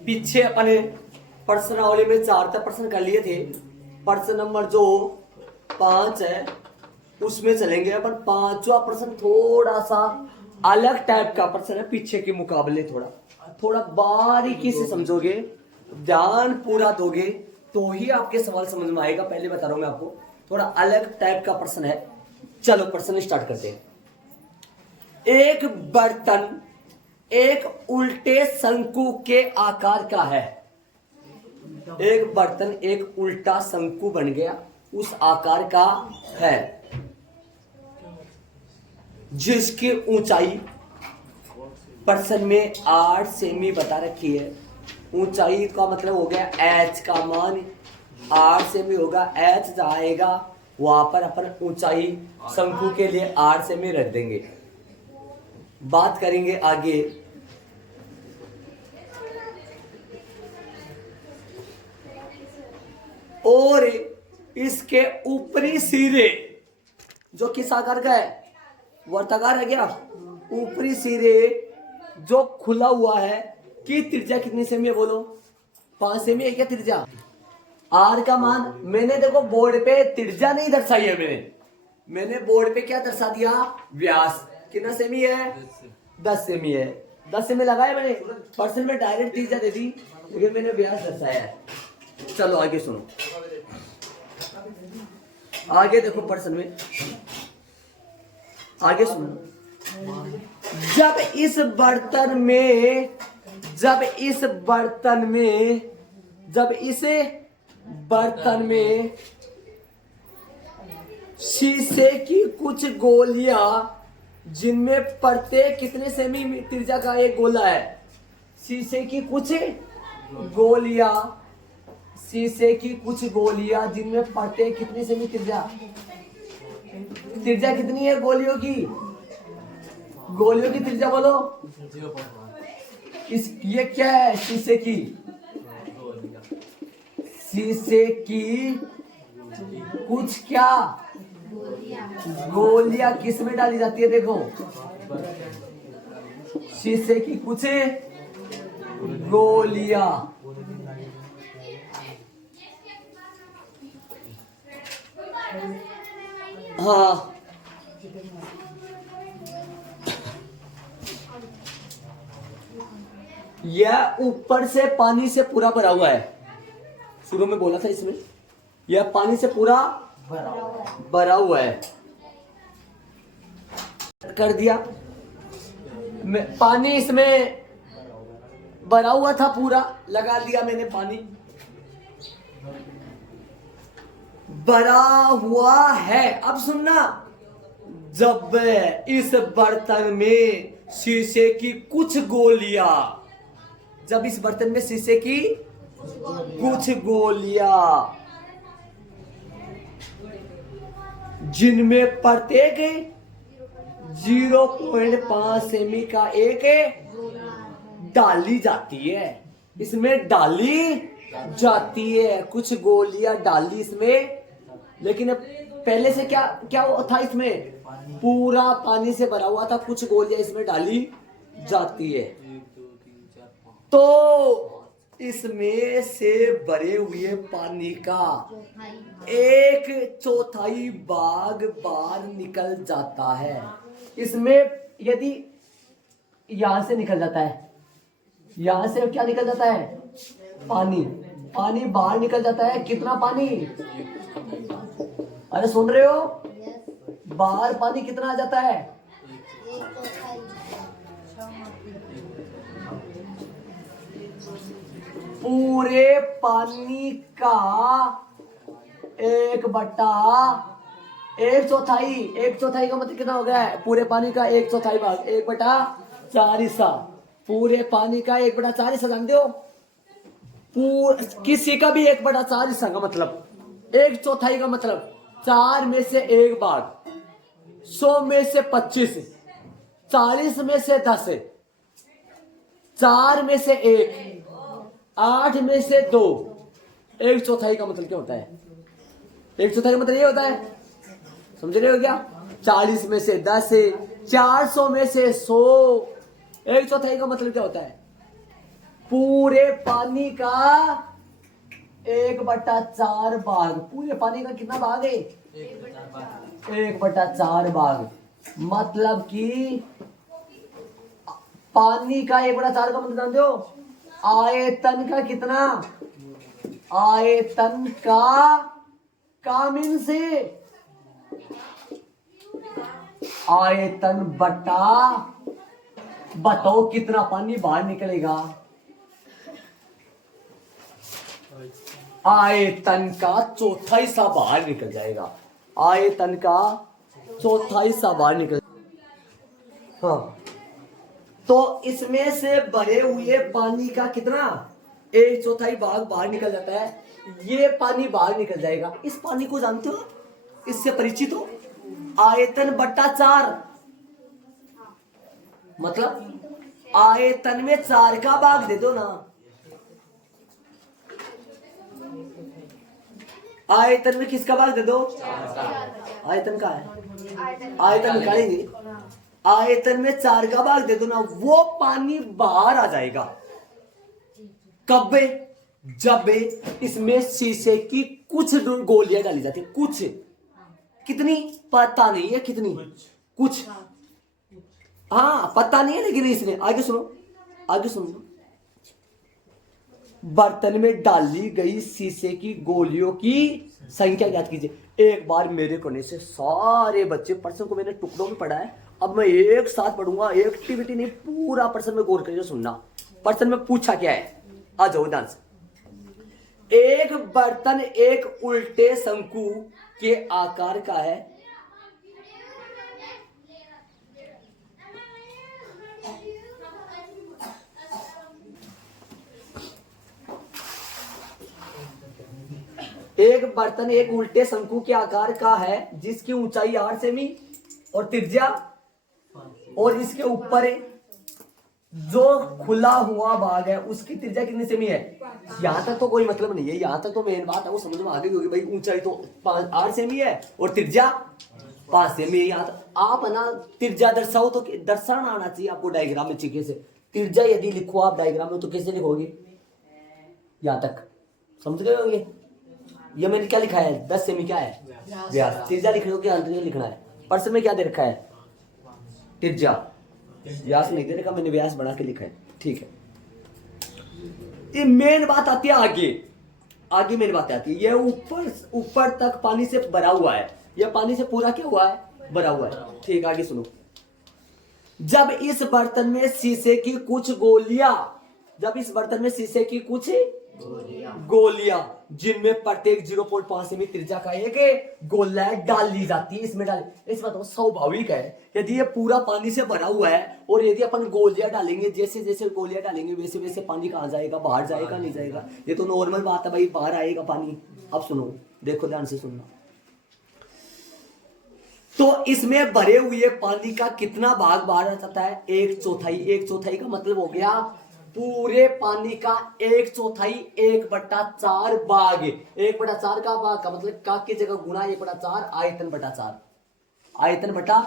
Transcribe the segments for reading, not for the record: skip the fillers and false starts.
पीछे अपने प्रश्नावली में 4 तक प्रश्न कर लिए थे। प्रश्न नंबर जो 5 है उसमें चलेंगे अपन। 5वां प्रश्न थोड़ा सा अलग टाइप का प्रश्न है, पीछे के मुकाबले थोड़ा बारीकी से समझोगे, ध्यान पूरा दोगे तो ही आपके सवाल समझ में आएगा। पहले बता रहा हूं मैं आपको, थोड़ा अलग टाइप का प्रश्न है। चलो प्रश्न स्टार्ट करते हैं। एक बर्तन एक उल्टे शंकु के आकार का है। एक बर्तन एक उल्टा शंकु बन गया, उस आकार का है, जिसकी ऊंचाई प्रश्न में 8 सेमी बता रखी है। ऊंचाई का मतलब हो गया h का मान 8 सेमी होगा। h जाएगा वहां पर अपन ऊंचाई शंकु के लिए 8 सेमी रख देंगे। बात करेंगे आगे। और इसके ऊपरी सिरे जो किस आकार का है, वर्ताकार है क्या? ऊपरी सिरे जो खुला हुआ है कि त्रिज्या कितनी सेमी है बोलो? 5 सेमी है क्या त्रिज्या? आर का मान मैंने देखो बोर्ड पे त्रिज्या नहीं दर्शाई है, मैंने बोर्ड पे क्या दर्शा दिया? व्यास। कितना सेमी है? 10 सेमी है। 10 सेमी लगाया मैंने, पर्सन में डायरेक्ट त्रिज्या दे दी, लेकिन मैंने व्यास दर्शाया है। चलो आगे सुनो, आगे देखो प्रश्न में, आगे सुनो। जब इस बर्तन में शीशे की कुछ गोलियां, जिनमें प्रत्येक कितने सेमी त्रिज्या का एक गोला है। शीशे की कुछ गोलियां जिनमें प्रत्येक कितनी सेमी त्रिज्या कितनी है गोलियों की? गोलियों की त्रिज्या बोलो। ये क्या है? शीशे की कुछ क्या गोलियां किस में डाली जाती है? देखो, शीशे की कुछ गोलियां हाँ, यह ऊपर से पानी से पूरा भरा हुआ है। शुरू में बोला था इसमें यह पानी से पूरा भरा हुआ है। कर दिया पानी इसमें भरा हुआ था, पूरा लगा लिया मैंने पानी। भरा हुआ है। अब सुनना, जब इस बर्तन में शीशे की कुछ गोलियां, जब इस बर्तन में शीशे की कुछ गोलियां, जिनमें प्रत्येक 0.5 सेमी का एक डाली जाती है, इसमें डाली जाती है कुछ गोलियां डाली इसमें। लेकिन पहले से क्या क्या था? इसमें पूरा पानी से भरा हुआ था, कुछ गोलियां इसमें डाली जाती है। तो इसमें से भरे हुए पानी का 1/4 भाग बाहर निकल जाता है। इसमें यदि यहां से निकल जाता है, यहां से क्या निकल जाता है? पानी बाहर निकल जाता है। कितना पानी? अरे सुन रहे हो? बाहर पानी कितना आ जाता है? पूरे पानी का 1/4। 1/4 का मतलब कितना हो गया है? पूरे पानी का 1/4 भाग 1/4 हिस्सा। पूरे पानी का 1/4 हिस्सा जानते हो? किसी का भी 1/4 हिस्सा का मतलब 1/4 का मतलब 4 में से 1 भाग, 100 में से 25, 40 में से 10, 4 में से 1, 8 में से 2। 1/4 का मतलब क्या होता है? 1/4 का मतलब ये होता है, समझ रहे हो क्या? 40 में से 10, 400 में से 100। 1/4 का मतलब क्या होता है? पूरे पानी का 1/4 भाग। पूरे पानी का कितना भाग है? 1/4 भाग। मतलब कि पानी का 1/4 का मतलब जानते हो? आयतन का कितना? आयतन का मीन से आयतन बटा, बताओ कितना पानी बाहर निकलेगा? आयतन का चौथा हिस्सा बाहर निकल जाएगा। आयतन का चौथा हिस्सा बाहर निकल। हाँ, तो इसमें से भरे हुए पानी का कितना? 1/4 भाग बाहर निकल जाता है। ये पानी बाहर निकल जाएगा। इस पानी को जानते हो? इससे परिचित हो? आयतन बटा 4। मतलब आयतन में 4 का भाग दे दो ना। आयतन में किसका भाग दे दो? आयतन का है, आयतन निकालेंगे। आयतन में 4 का भाग दे दो ना, वो पानी बाहर आ जाएगा। कब? जब इसमें शीशे की कुछ गोलियां डाली जाती है। कुछ, कितनी पता नहीं है, कितनी कुछ, हाँ पता नहीं है, लेकिन इसमें आगे सुनो, आगे सुनो। बर्तन में डाली गई शीशे की गोलियों की संख्या ज्ञात कीजिए। एक बार मेरे करने से सारे बच्चे, प्रश्न को मैंने टुकड़ों में पढ़ा है, अब मैं एक साथ पढ़ूंगा, एक्टिविटी नहीं, पूरा प्रश्न में गौर करके सुनना। प्रश्न में पूछा क्या है, आ जाओ ध्यान से। एक बर्तन एक उल्टे शंकु के आकार का है। एक बर्तन एक उल्टे शंकु के आकार का है, जिसकी ऊंचाई 8 सेमी और त्रिज्या, और इसके ऊपर जो खुला हुआ भाग है उसकी त्रिज्या कितनी सेमी है? यहां तक तो कोई मतलब नहीं है, यहां तक तो मेन बात है वो समझ में आ गई होगी भाई। ऊंचाई तो 8 सेमी है और त्रिज्या 5 सेमी है। यहाँ तक आप ना त्रिज्या दर्शाओ तो दर्शाना आना चाहिए आपको डायग्राम में चिके से। त्रिज्या यदि लिखो आप डायग्राम में तो कैसे लिखोगे? यहां तक समझ गए होंगे। ये मैंने क्या लिखा है? 10 सेमी क्या है? व्यास। त्रिज्या लिख रहे हो कि अंतरिज्या लिखना है? प्रश्न में क्या दे रखा है? त्रिज्या। व्यास नहीं दे रखा, मैंने व्यास बना के लिखा है। ठीक है, ये मेन बात आती है आगे। आगे मेन बात आती है, ये ऊपर तक पानी से भरा हुआ है। ये पानी से पूरा क्या हुआ है? भरा हुआ है। ठीक, आगे सुनो। जब इस बर्तन में शीशे की कुछ गोलियां, जब इस बर्तन में शीशे की कुछ गोलियां जिनमें प्रत्येक 0.5 सेमी त्रिज्या का एक गोला डाल ली जाती है, इसमें डाल, इस बात स्वाभाविक है। यदि ये पूरा पानी से भरा हुआ है और यदि अपन गोलियां डालेंगे, जैसे जैसे गोलियां डालेंगे वैसे वैसे पानी कहाँ जाएगा? बाहर जाएगा, नहीं जाएगा? ये तो नॉर्मल बात है भाई, बाहर आएगा पानी। अब सुनो, देखो ध्यान से सुनना। तो इसमें भरे हुए पानी का कितना भाग बाहर आ जाता है? 1/4। 1/4 का मतलब हो गया पूरे पानी का 1/4, 1/4 भाग। 1/4 का भाग का मतलब का की जगह गुना 1/4, आयतन बटा 4। आयतन बटा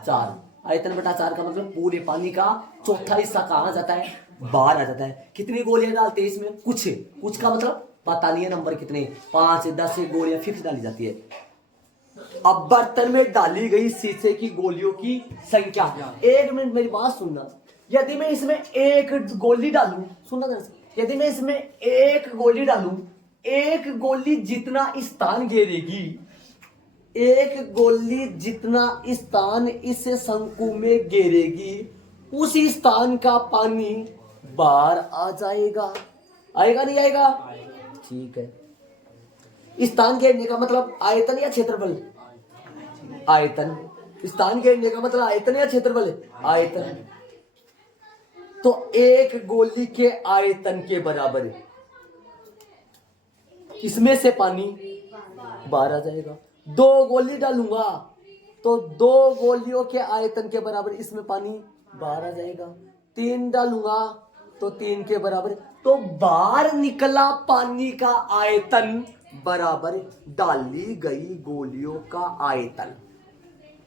4। आयतन बटा 4 का मतलब पूरे पानी का चौथा हिस्सा कहाँ जाता है? बाहर आ जाता है। कितनी गोलियां डालते हैं इसमें? कुछ। कुछ का मतलब पता नहीं है नंबर कितने, 5 10 गोलियां फिक्स डाली जाती है। अब बर्तन में डाली गई शीशे की गोलियों की संख्या। 1 मिनट मेरी बात सुनना। यदि मैं इसमें एक गोली डालूं, सुनना, यदि मैं इसमें एक गोली डालूं, एक गोली जितना स्थान घेरेगी, एक गोली जितना स्थान इस शंकु में घेरेगी, उसी स्थान का पानी बाहर आ जाएगा। आएगा नहीं आएगा? ठीक है। स्थान घेरने का मतलब आयतन या क्षेत्रफल? आयतन। स्थान घेरने का मतलब आयतन या क्षेत्रफल? आयतन। तो एक गोली के आयतन के बराबर इसमें से पानी बाहर आ जाएगा। 2 गोली डालूंगा तो 2 गोलियों के आयतन के बराबर इसमें पानी बाहर आ जाएगा। 3 डालूंगा तो 3 के बराबर, तो बाहर निकला पानी का आयतन बराबर डाली गई गोलियों का आयतन।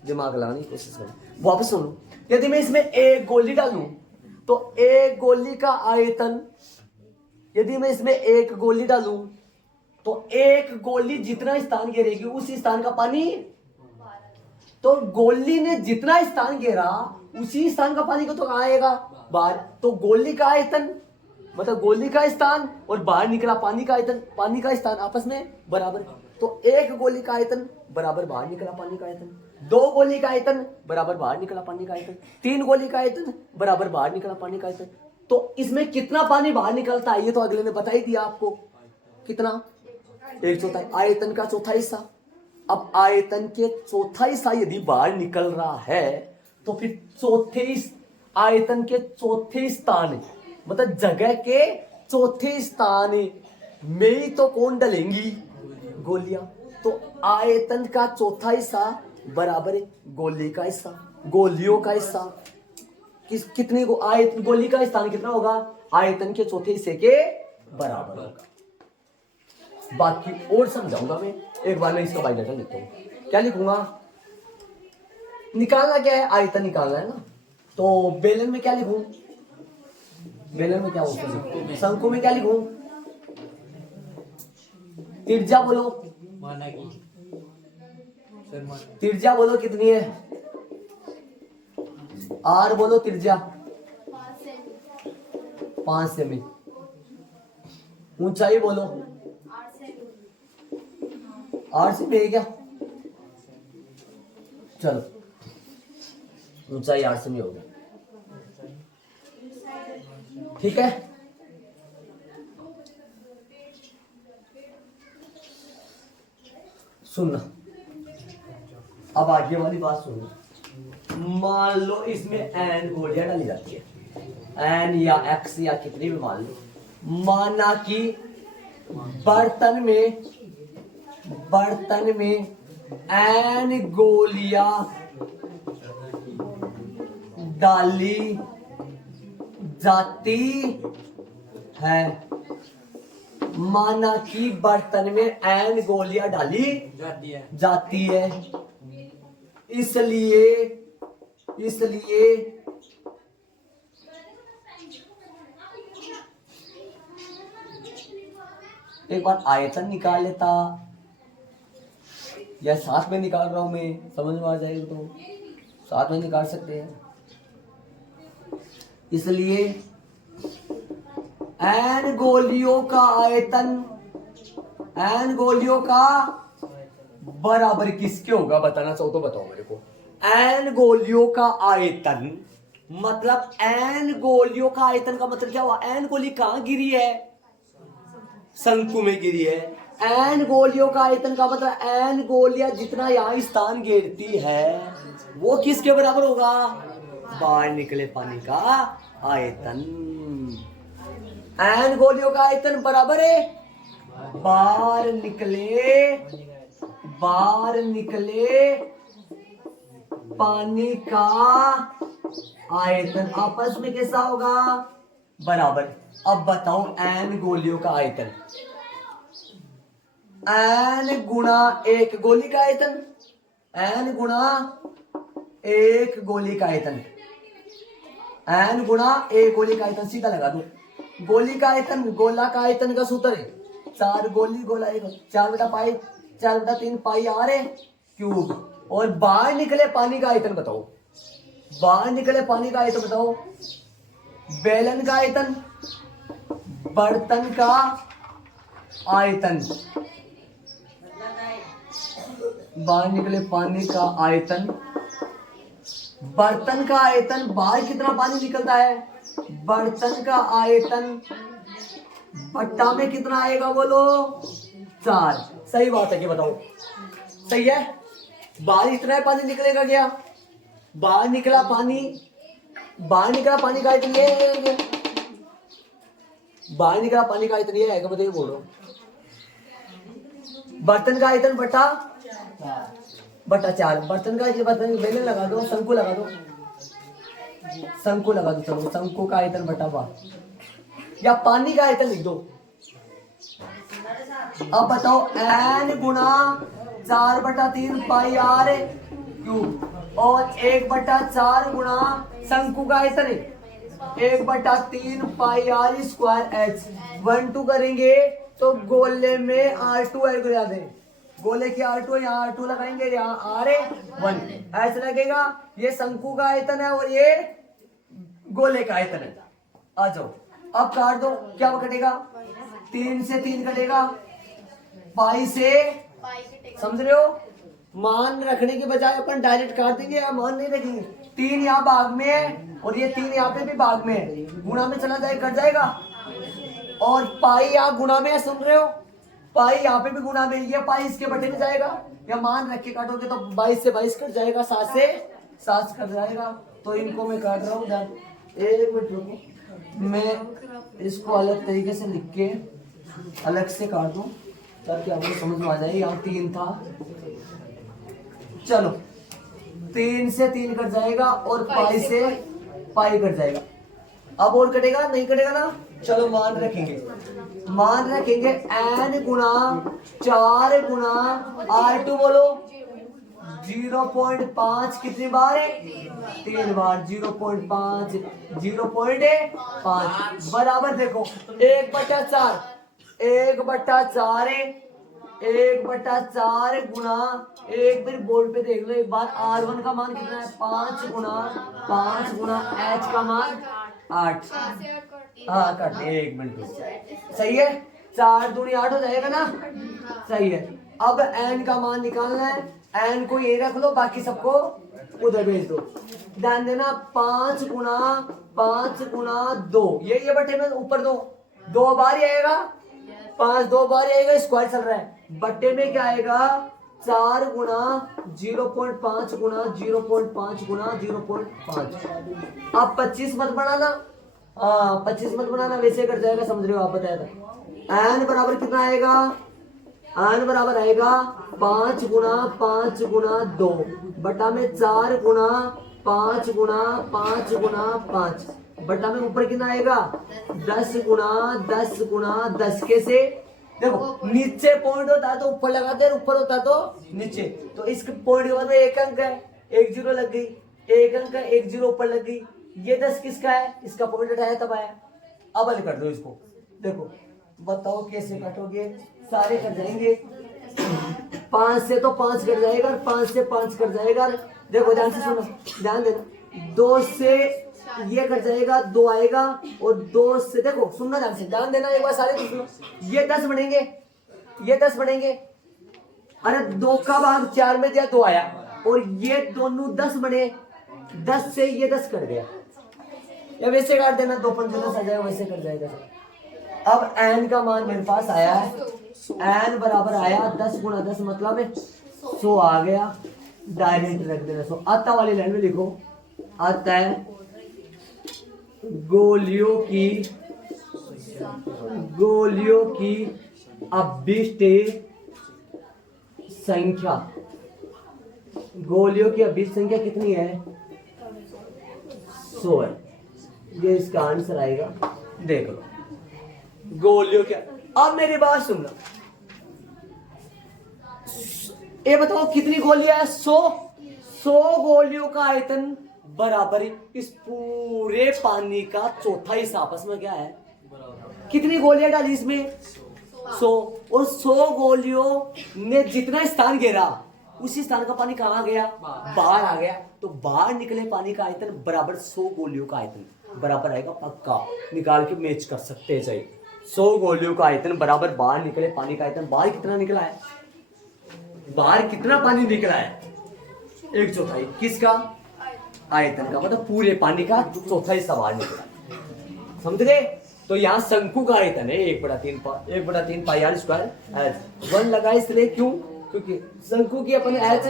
दिमाग लगाने की कोशिश करो। वापस सुनो, यदि मैं इसमें एक गोली डालूं तो एक गोली का आयतन यदि मैं इसमें एक गोली डालूं तो एक गोली जितना स्थान घेरेगी उस स्थान का पानी, तो गोली ने जितना स्थान घेरा उसी स्थान का पानी को तो कहाँ आएगा, बाहर। तो गोली का आयतन मतलब गोली का स्थान और बाहर निकला पानी का आयतन, पानी का स्थान आपस में बराबर। तो एक गोली का आयतन बराबर बाहर निकला पानी का आयतन, दो गोली का आयतन बराबर बाहर निकला पानी का आयतन, तीन गोली का आयतन बराबर बाहर निकला पानी का आयतन। तो इसमें कितना पानी बाहर निकलता है ये तो अगले ने बता ही दिया आपको, कितना, एक चौथाई, आयतन का चौथा हिस्सा। अब आयतन के चौथा हिस्सा यदि बाहर निकल रहा है तो फिर चौथे आयतन के चौथे स्थान मतलब जगह के चौथे स्थान में ही तो कौन डलेंगी, गोलियां। तो आयतन का चौथा हिस्सा बराबर है गोली का हिस्सा, गोलियों का हिस्सा। कितनी गोली का स्थान कितना होगा, आयतन के चौथे हिस्से के बराबर होगा। बाकी और समझाऊंगा मैं, एक बार मैं इसका बायोडाटा लिखता हूं। क्या लिखूंगा, निकालना क्या है, आयतन निकालना है ना। तो बेलन में क्या लिखूं, बेलन में क्या होगा, शंकु में क्या लिखूं, त्रिज्या बोलो, त्रिज्या बोलो कितनी है, आर बोलो त्रिज्या 5 सेमी। ऊंचाई बोलो 8 सेमी है क्या, चलो ऊंचाई 8 सेमी हो गया, ठीक है। सुनना, अब आगे वाली बात सुनो। मान लो इसमें एन गोलियां डाली जाती है, एन या एक्स या कितनी भी मान लो। माना कि बर्तन में एन गोलियां डाली जाती है। माना कि बर्तन में एन गोलियां डाली जाती है, इसलिए एक बार आयतन निकाल लेता, या साथ में निकाल रहा हूं मैं, समझ में आ जाएगा तो साथ में निकाल सकते हैं। इसलिए एन गोलियों का आयतन, एन गोलियों का बराबर किसके होगा, बताना चाहो तो बताओ मेरे को। एन गोलियों का आयतन मतलब एन गोलियों का आयतन का मतलब क्या हुआ, एन गोली कहां गिरी है, शंकु में गिरी है। एन गोलियों का आयतन का मतलब एन गोलियां जितना यहां स्थान घेरती है वो किसके बराबर होगा, बाहर निकले पानी का आयतन। एन गोलियों का आयतन बराबर है बाहर निकले पानी का आयतन, आपस में कैसा होगा, बराबर। अब बताओ एन गोलियों का आयतन, एन गुणा एक गोली का आयतन, एन गुणा एक गोली का आयतन, एन गुणा एक गोली का आयतन, सीधा लगा दो। गोली का आयतन, गोला का आयतन का सूत्र है 4 गोली गोला 1, 4/3 पाई आर है क्यूब। और बाहर निकले पानी का आयतन बताओ, बाहर निकले पानी का आयतन बताओ। बेलन का आयतन, बर्तन का आयतन, बाहर निकले पानी का आयतन, बर्तन का आयतन, बाहर कितना पानी निकलता है, बर्तन का आयतन बट्टा में कितना आएगा बोलो, 4। सही बात है कि बताओ, सही है। बाहर इतना पानी निकलेगा क्या, बाहर निकला पानी का आयतन ये है, बाहर निकला पानी का आयतन ये है, बताइए बोल रहा हूं। बर्तन का आयतन बट्टा 4, बर्तन बेलन लगा दो, शंकु लगा दो, चलो शंकु का आयतन बटा 12, या पानी का आयतन लिख दो। अब बताओ एन गुणा 4/3 पाई आर क्यूब और 1/4 गुणा शंकु का आयतन है 1/3 पाई आर स्क्वायर एच। 1 2 करेंगे तो गोले में R2 ऐड कर जाते हैं। गोले की R2 यहाँ R2 लगाएंगे, यहाँ R है 1 ऐसे लगेगा। ये शंकु का आयतन है और ये गोले का आयतन है। आ जाओ अब काट दो, क्या कटेगा? 3 से 3 कटेगा, पाई से, समझ रहे हो? मान रखने के बजाय अपन डायरेक्ट काट देंगे या मान नहीं रखेंगे। 3 यहाँ भाग में है और ये 3 यहाँ पे भी भाग में है, गुणा में चला जाए, कट जाएगा। और पाई यहाँ गुणा में है, सुन रहे हो? पाई यहाँ पे भी गुणा में, ये पाई इसके बटे में जाएगा। या मान रख के काटोगे तो 22 से 22 कट जाएगा, 7 से 7 कट जाएगा। तो इनको मैं काट रहा हूँ, एक मिनट रुको, मैं इसको अलग तरीके से लिख के अलग से काट दूं ताकि आपको समझ में आ जाए। यहाँ 3 था, चलो 3 से 3 कट जाएगा और पाई से पाई कट जाएगा। अब और कटेगा नहीं? कटेगा ना। चलो मान रखेंगे, मान रखेंगे n गुणा 4 गुणा R2 बोलो 0.5 कितनी बार है? 3 बार। 0.5 0.5 बराबर देखो 1/4 1/4 है। 1/4 गुणा, एक बार बोर्ड पे देख लो एक बार, R1 का मान कितना है? 5 गुणा H का मान 8। हाँ कट, 1 मिनट सही है। 4 दूनी 8 हो जाएगा ना, सही है। अब n का मान निकालना है, n को ये रख लो, बाकी सबको उधर भेज दो। ध्यान देना 5 गुणा 2, ये बटे में ऊपर 2 बार ही आएगा, 5 2 बार आएगा, स्क्वायर चल रहा है। बट्टे में क्या आएगा? 4 गुणा 0.5 गुणा 0.5 गुणा 0.5। अब 25 मत बनाना, 25 मत बनाना, वैसे कर जाएगा, समझ रहे हो आप? बताया था n बराबर कितना आएगा? n बराबर आएगा 5 गुणा 2 बटा में 4 गुणा 5 गुणा 5 बटा में ऊपर कितना आएगा? 10 गुणा 10 के से देखो, नीचे पॉइंट होता है तो ऊपर लगाते हैं, ऊपर होता तो नीचे। तो इस पॉइंट के बाद में एक अंक है, 1 0 लग गई, एक अंक है, 1 0 ऊपर लग गई। ये 10 किसका है? इसका पॉइंट हटाया तब आया। अब हल कर दो इसको, देखो बताओ कैसे काटोगे? सारे कट जाएंगे, 5 से तो 5 कट जाएगा और 5 से 5 कट जाएगा। देखो ध्यान से सुनो, ध्यान देना, 2 से ये कट जाएगा, 2 आएगा, और 2 से देखो, सुनना ध्यान से, ध्यान देना एक बार सारे तो सुनो। ये 10 बनेंगे, ये 10 बनेंगे। अरे 2 का भाग 4 में दिया, 2 आया, और ये दोनों 10 बने, 10 से ये 10 कट गया। या वैसे काट देना, 2 5 10 आ जाएगा, वैसे कट जाएगा। अब n का मान मेरे पास आया है, n बराबर आया 10 गुणा 10 मतलब 100 आ गया। डायरेक्ट रख देना 100। आता वाली लाइन में लिखो, आता है गोलियों की अभीष्ट संख्या, गोलियों की अभीष्ट संख्या कितनी है? 100 है। ये इसका आंसर आएगा, देख लो गोलियों क्या। अब मेरी बात सुनना, ये बताओ कितनी गोलियां है? 100 गोलियों का आयतन बराबर इस पूरे पानी का चौथा हिस्सा। आपस में क्या है? कितनी गोलियां डाली इसमें? 100। और 100 गोलियों ने जितना स्थान घेरा, उसी स्थान का पानी कहाँ गया? बाहर आ गया। तो बाहर निकले पानी का आयतन बराबर 100 गोलियों का आयतन बराबर आएगा। पक्का निकाल के मैच कर सकते हैं। चाहिए 100 गोलियों का आयतन बराबर बाहर निकले पानी का आयतन। बाहर कितना निकला है? बाहर कितना पानी निकला है? 1/4 किसका? आयतन का, मतलब पूरे पानी का चौथा हिस्सा बाहर निकला। समझ गए? तो यहाँ शंकु का आयतन है 1/3 पाई आर स्क्वायर एच। 1 लगा इसलिए, क्यों? क्योंकि शंकु की अपन एच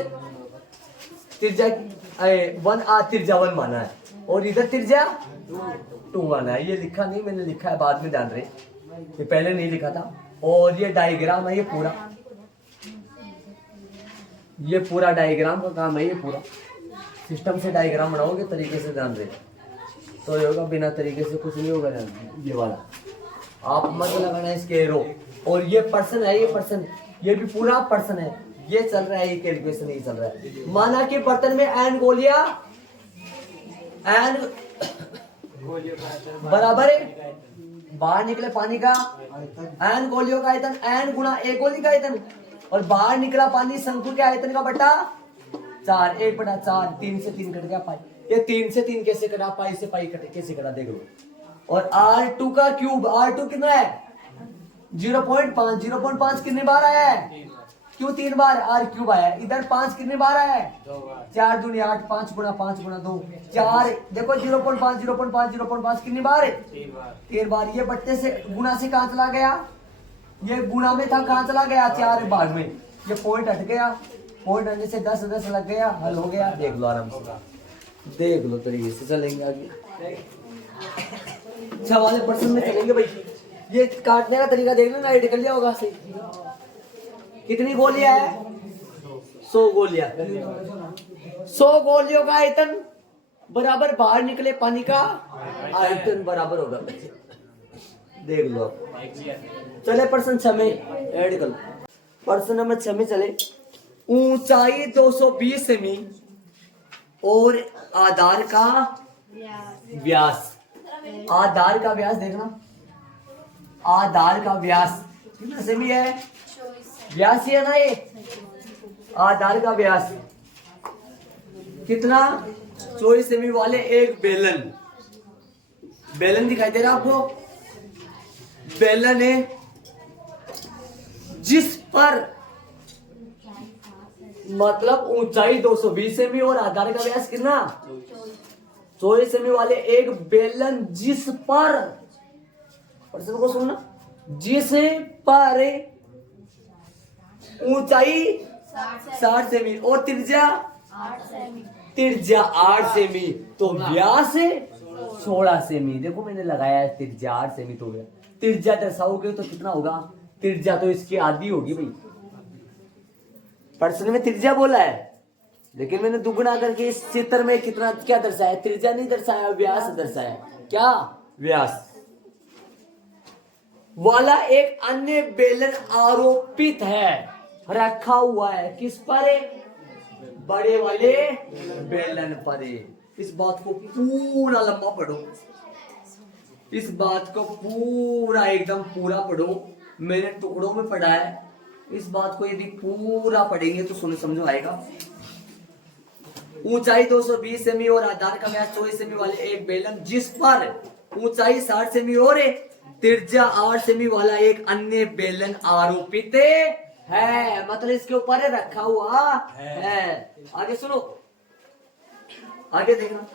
त्रिज्या 1 त्रिज्या 1 माना है और इधर त्रिज्या 2 माना है। ये लिखा नहीं, मैंने लिखा है बाद में, ध्यान रहे, ये पहले नहीं लिखा था। और ये डायग्राम है, ये पूरा डायग्राम का काम है। ये पूरा सिस्टम से डायग्राम बनाओगे तरीके से, ध्यान रहे, तो ये होगा। बिना तरीके से कुछ नहीं होगा। ये वाला आप मत लगाना इसके एरो। और ये पर्सन है, ये पर्सन, ये भी पूरा पर्सन है। ये चल रहा है, ये कैलकुलेशन नहीं चल रहा है। माना कि बर्तन में n गोलियां, n बराबर है बाहर निकले पानी का n गोलियों का आयतन n गुना एक गोली का आयतन और बाहर निकला पानी शंकु के आयतन का बटा 4 1/4 3 से 3 कट गया पाई ये 3 से 3 कैसे कटा पाई से पाई कटे कैसे कटा देख लो और r2 का क्यूब r2 कितना है 0.5 कितने बार आया है क्यों 3 बार r क्यूब आया है इधर 5 कितने बार आया है 4 दूनी 8 5 गुना 2 4 देखो 0.5 कितनी बार है 3 बार ये बट्टे से गुना से कहां चला गया ये गुना में था कहां चला गया 4 बार में ये पॉइंट हट गया पॉइंट हटने से 10 लग गया हल हो गया देख लो आराम से देख लो तरीके से चलेंगे आगे 6 वाले पर्सन में चलेंगे भाई ये काटने का तरीका देख लो ना एड कर लिया होगा सही कितनी गोलियां है 100 गोलियां 100 गोलियों का आयतन बराबर बाहर निकले पानी का आयतन बराबर होगा देख लो चले प्रश्न 6 में ऐड कर लो प्रश्न नंबर 6 में चले ऊंचाई 220 सेमी और आधार का व्यास आधार का व्यास देखना आधार का व्यास कितना सेमी है व्यास ही है ना ये आधार का व्यास कितना 24 सेमी वाले एक बेलन बेलन दिखाई दे रहा आपको बेलन है जिस पर मतलब ऊंचाई 220 सेमी और आधार का व्यास कितना 24 सेमी वाले एक बेलन जिस पर प्रश्न को सुनना जिस पर ऊंचाई 60 सेमी और त्रिज्या 8 सेमी तो व्यास 16 सेमी देखो मैंने लगाया है त्रिज्या 8 सेमी तो गया त्रिज्या दर्शाओगे तो कितना होगा त्रिज्या तो इसकी आधी होगी भाई प्रश्न में त्रिज्या बोला है लेकिन मैंने दुगुना करके इस चित्र में कितना क्या दर्शाया त्रिज्या नहीं दर्शाया व्यास दर्शाया क्या व्यास वाला एक अन्य बेलन आरोपित है रखा हुआ है किस पर बड़े वाले बेलन पर इस बात को पूरा लंबा पढ़ो इस बात को पूरा एकदम पूरा पढ़ो मैंने टुकड़ों में पढ़ा है इस बात को यदि पूरा पढ़ेंगे तो सुन समझो आएगा ऊंचाई 220 सेमी और आधार का व्यास 24 सेमी वाले एक बेलन जिस पर ऊंचाई 60 सेमी और त्रिज्या 8 सेमी वाला एक अन्य बेलन आरोपित है मतलब इसके ऊपर रखा हुआ है आगे सुनो आगे देखना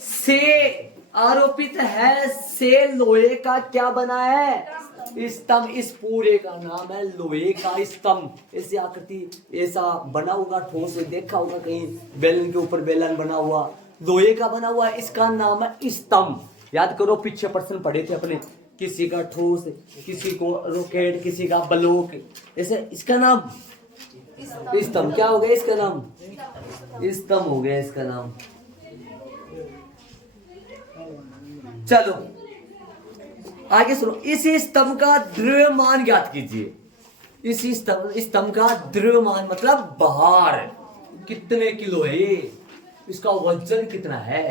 से आरोपित है से लोहे का क्या बना है स्तंभ इस पूरे का नाम है लोहे का स्तंभ ऐसी आकृति ऐसा बना होगा ठोस देखा होगा कहीं बेलन के ऊपर बेलन बना हुआ लोहे का बना हुआ इसका नाम है स्तंभ याद करो पीछे प्रश्न पढ़े थे अपने किसी का ठोस किसी को रॉकेट किसी का ब्लॉक ऐसे इसका नाम स्तंभ क्या हो गया इसका नाम स्तंभ हो गया इसका नाम चलो आगे सुनो इसी स्तंभ का द्रव्यमान ज्ञात कीजिए इसी स्तंभ का द्रव्यमान मतलब भार कितने किलो है ये इसका वजन कितना है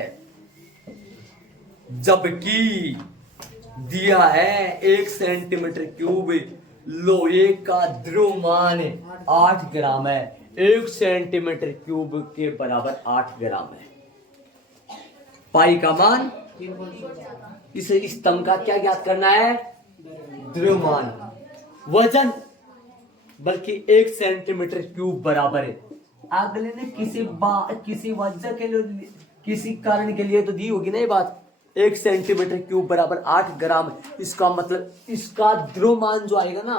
जबकि दिया है 1 सेंटीमीटर क्यूब लोहे का द्रव्यमान 8 ग्राम है 1 सेंटीमीटर क्यूब के बराबर 8 ग्राम है पाई का मान इस स्तंभ का क्या ज्ञात करना है द्रव्यमान वजन बल्कि 1 सेंटीमीटर क्यूब बराबर है अगले ने किसी वजह के लिए किसी कारण के लिए तो दी होगी ना ये बात 1 सेंटीमीटर क्यूब बराबर 8 ग्राम इसका मतलब इसका द्रव्यमान जो आएगा ना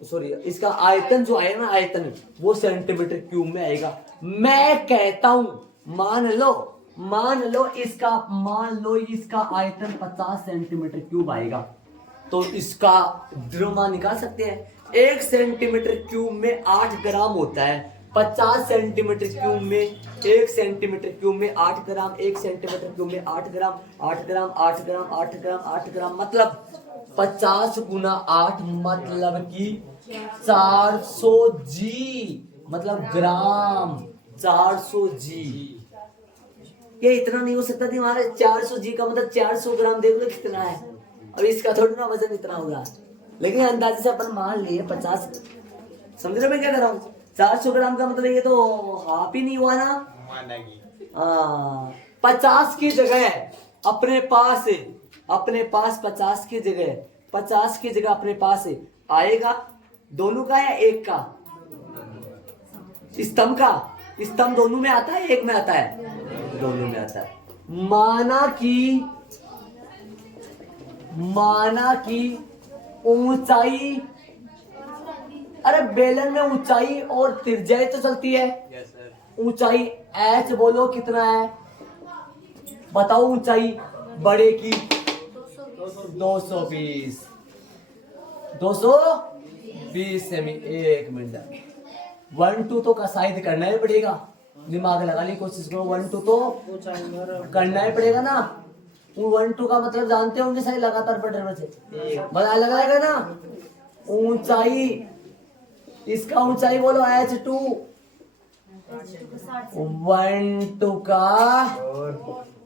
सॉरी इसका आयतन जो आएगा ना आयतन वो सेंटीमीटर क्यूब में आएगा मैं कहता हूं मान लो इसका आयतन 50 सेंटीमीटर क्यूब आएगा तो इसका द्रव्यमान निकाल सकते हैं 1 सेंटीमीटर क्यूब में 8 ग्राम होता है 50 सेंटीमीटर क्यूब में 1 सेंटीमीटर क्यूब में 8 ग्राम 1 सेंटीमीटर क्यूब में 8 ग्राम 8 ग्राम 8 ग्राम 8 ग्राम 8 ग्राम मतलब 50 गुना 8 मतलब कि 400 जी मतलब ग्राम 400 जी ये इतना नहीं हो सकता थी हमारे 400 जी का मतलब 400 ग्राम देख लो कितना है। अब इसका थोड़ा ना वजन इतना होगा, लेकिन अंदाजे से अपन मान लिए 50। समझ रहे हो मैं क्या कर रहा हूँ? 400 ग्राम का मतलब ये तो हाफ ही नहीं हुआ ना। हाँ, 50 की जगह अपने पास 50 की जगह अपने पास आएगा। दोनों का या एक का? स्तंभ का। स्तंभ दोनों में आता है, एक में आता है? दोनों में आता है। माना कि ऊंचाई, अरे बेलन में ऊंचाई और त्रिज्या तो चलती है। ऊंचाई h बोलो कितना है? बताओ ऊंचाई बड़े की 220 सेमी। एक मिनट, 1 2 तो का शायद करना ही पड़ेगा, दिमाग लगाने की कोशिश करो। 1 2 तो करना ही पड़ेगा ना। 1 2 का मतलब जानते होंगे शायद, लगातार पढ़ रहे बच्चे बता लगाएगा ना। ऊंचाई, इसका ऊंचाई बोलो h2, 1 2 का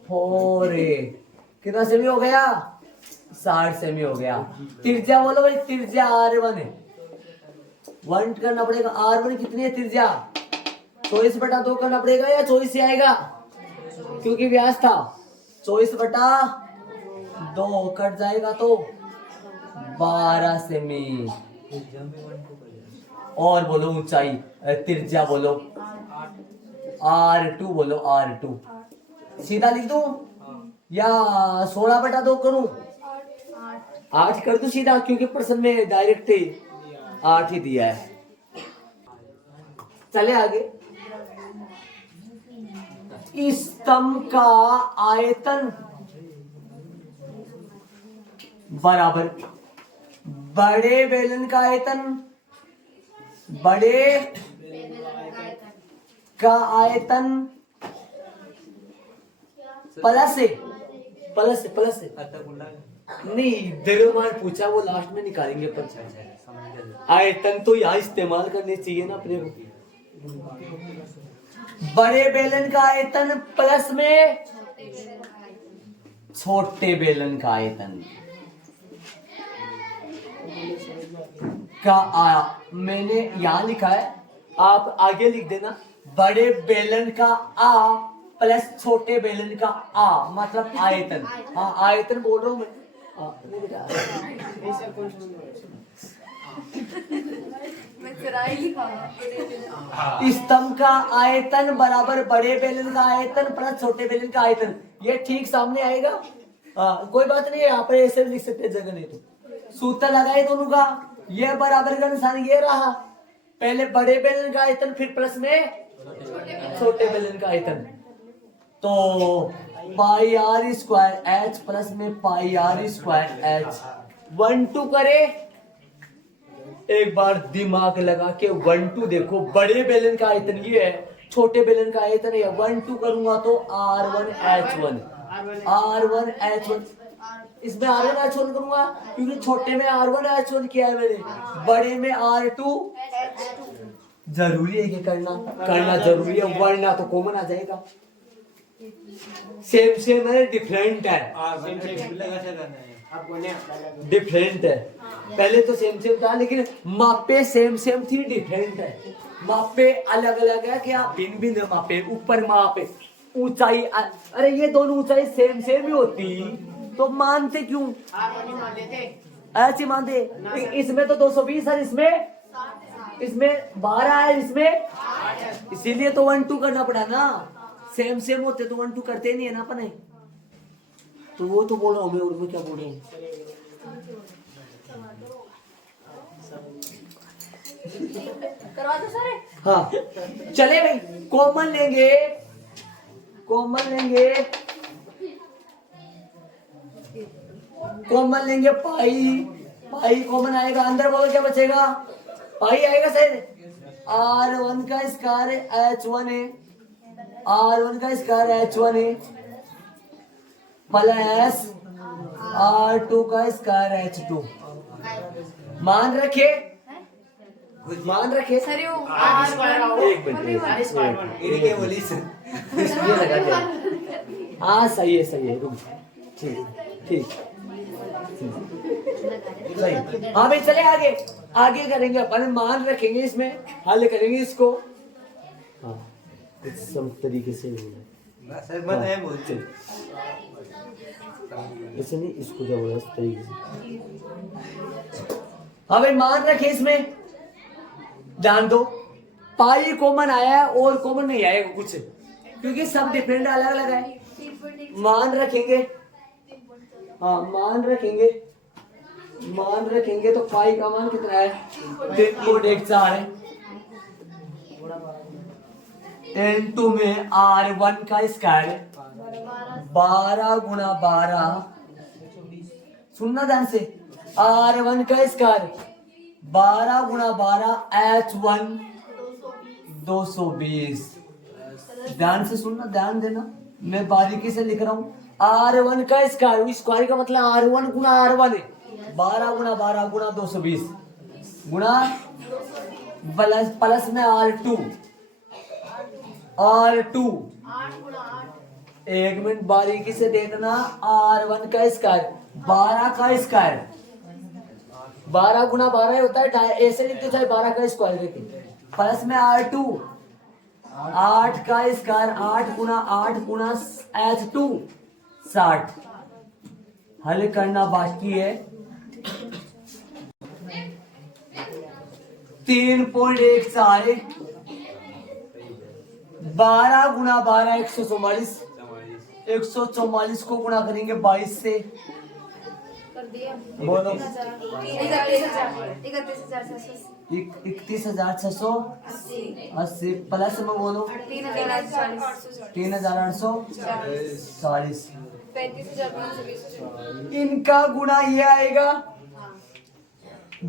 4 कितना सेमी हो गया? 60 सेमी हो गया। त्रिज्या बोलो भाई, त्रिज्या r1 है। 1 करना पड़ेगा, r1 कितनी है त्रिज्या? 24/2 करना पड़ेगा या 24 से आएगा क्योंकि व्यास था। 24/2 कट जाएगा तो 12 सेमी। और बोलो ऊंचाई, त्रिज्या बोलो r2, बोलो r2। सीधा लिख दूं या 16/2 करूं? 8 कर दूं सीधा, क्योंकि प्रश्न में डायरेक्ट 8 ही दिया है। चले आगे। स्तंभ का आयतन बराबर बड़े बेलन का आयतन, बड़े का आयतन प्लस नहीं, दरबार पूछा वो लास्ट में निकालेंगे अपन। आयतन तो यहाँ इस्तेमाल करने चाहिए ना अपने को। बड़े बेलन का आयतन प्लस में छोटे बेलन का आयतन का मैंने यहां लिखा है, आप आगे लिख देना। बड़े बेलन का आ प्लस छोटे बेलन का आ मतलब आयतन। हाँ आयतन बोल रहा हूं मैं। स्तंभ का आयतन बराबर बड़े बेलन का आयतन प्लस छोटे बेलन का आयतन। ये ठीक सामने आएगा। कोई बात नहीं है, यहाँ पर ऐसे लिख सकते, जगह नहीं तो सूत्र लगाए दोनों का। ये बराबर का निशान ये रहा, पहले बड़े बेलन का आयतन फिर प्लस में छोटे बेलन का आयतन। तो पाई आर स्क्वायर एच प्लस में पाई आर स्क्वायर एच। 1 2 करे, एक बार दिमाग लगा के 1 2 देखो। बड़े बेलन का आयतन ये है, छोटे बेलन का आयतन है। 1 2 करूंगा तो R1H1 इसमें R1H1 करूंगा क्योंकि छोटे में R1H1 किया है मैंने, बड़े में R2। जरूरी है कि करना जरूरी है, वरना तो कॉमन आ जाएगा। सेम है, डिफरेंट है। डिफरेंट है, पहले तो सेम था लेकिन मापे सेम थी, डिफरेंट है। मापे अलग अलग है, क्या भिन्न भिन्न मापे। ऊपर मापे ऊंचाई, अरे ये दोनों ऊंचाई सेम ही होती तो मानते क्यों? ऐसे मानते। इसमें तो 220 है, इसमें 12 है, इसमें इसीलिए तो 1 2 करना पड़ा ना। सेम होते तो 1 2 करते नहीं है ना अपन। तो वो तो बोल रहा हूँ मैं, और मैं क्या बोल रहा हूँ। करवा दो सारे। हाँ चले भाई, कॉमन लेंगे। पाई कॉमन आएगा, अंदर बोलो क्या बचेगा? पाई आएगा शायद। R1 का स्क्वायर H1 है, R1 का स्क्वायर H1 है प्लस R2 का स्क्वायर H2। मान रखे सर वो एक मिनट हाँ सही है रुक ठीक ठीक सही। हाँ भाई चले आगे आगे करेंगे अपन मान रखेंगे इसमें हल करेंगे इसको। हाँ सब तरीके से होगा ऐसे नहीं इसको क्या बोला इस तरीके से। हाँ भाई मान रखे इसमें ध्यान दो पाई कॉमन आया है और कॉमन नहीं आएगा कुछ क्योंकि सब डिफरेंट अलग अलग है। मान रखेंगे हाँ मान रखेंगे तो पाई का मान कितना है 3.14 है। N2 में R1 का स्क्वायर 12 गुणा 12 सुनना ध्यान से R1 का स्क्वायर 12 गुणा 12 H1 220। ध्यान से सुनना ध्यान देना मैं बारीकी से लिख रहा हूँ R1 का स्क्वायर का मतलब R1 गुणा R1 है 12 गुणा 12 गुणा 220 गुणा प्लस में R2 एक मिनट बारीकी से देखना R1 का स्क्वायर 12 का स्क्वायर 12 गुणा 12 होता है ऐसे लिखते चाहे 12 का स्क्वायर लेके प्लस में R2 8 का स्क्वायर 8 गुणा H2 60 हल करना बाकी है 3.14 12 गुणा 12 144 को गुणा करेंगे 22 से कर दिया बोलो 31,680 प्लस में बोलो 3,840 इनका गुणा ये आएगा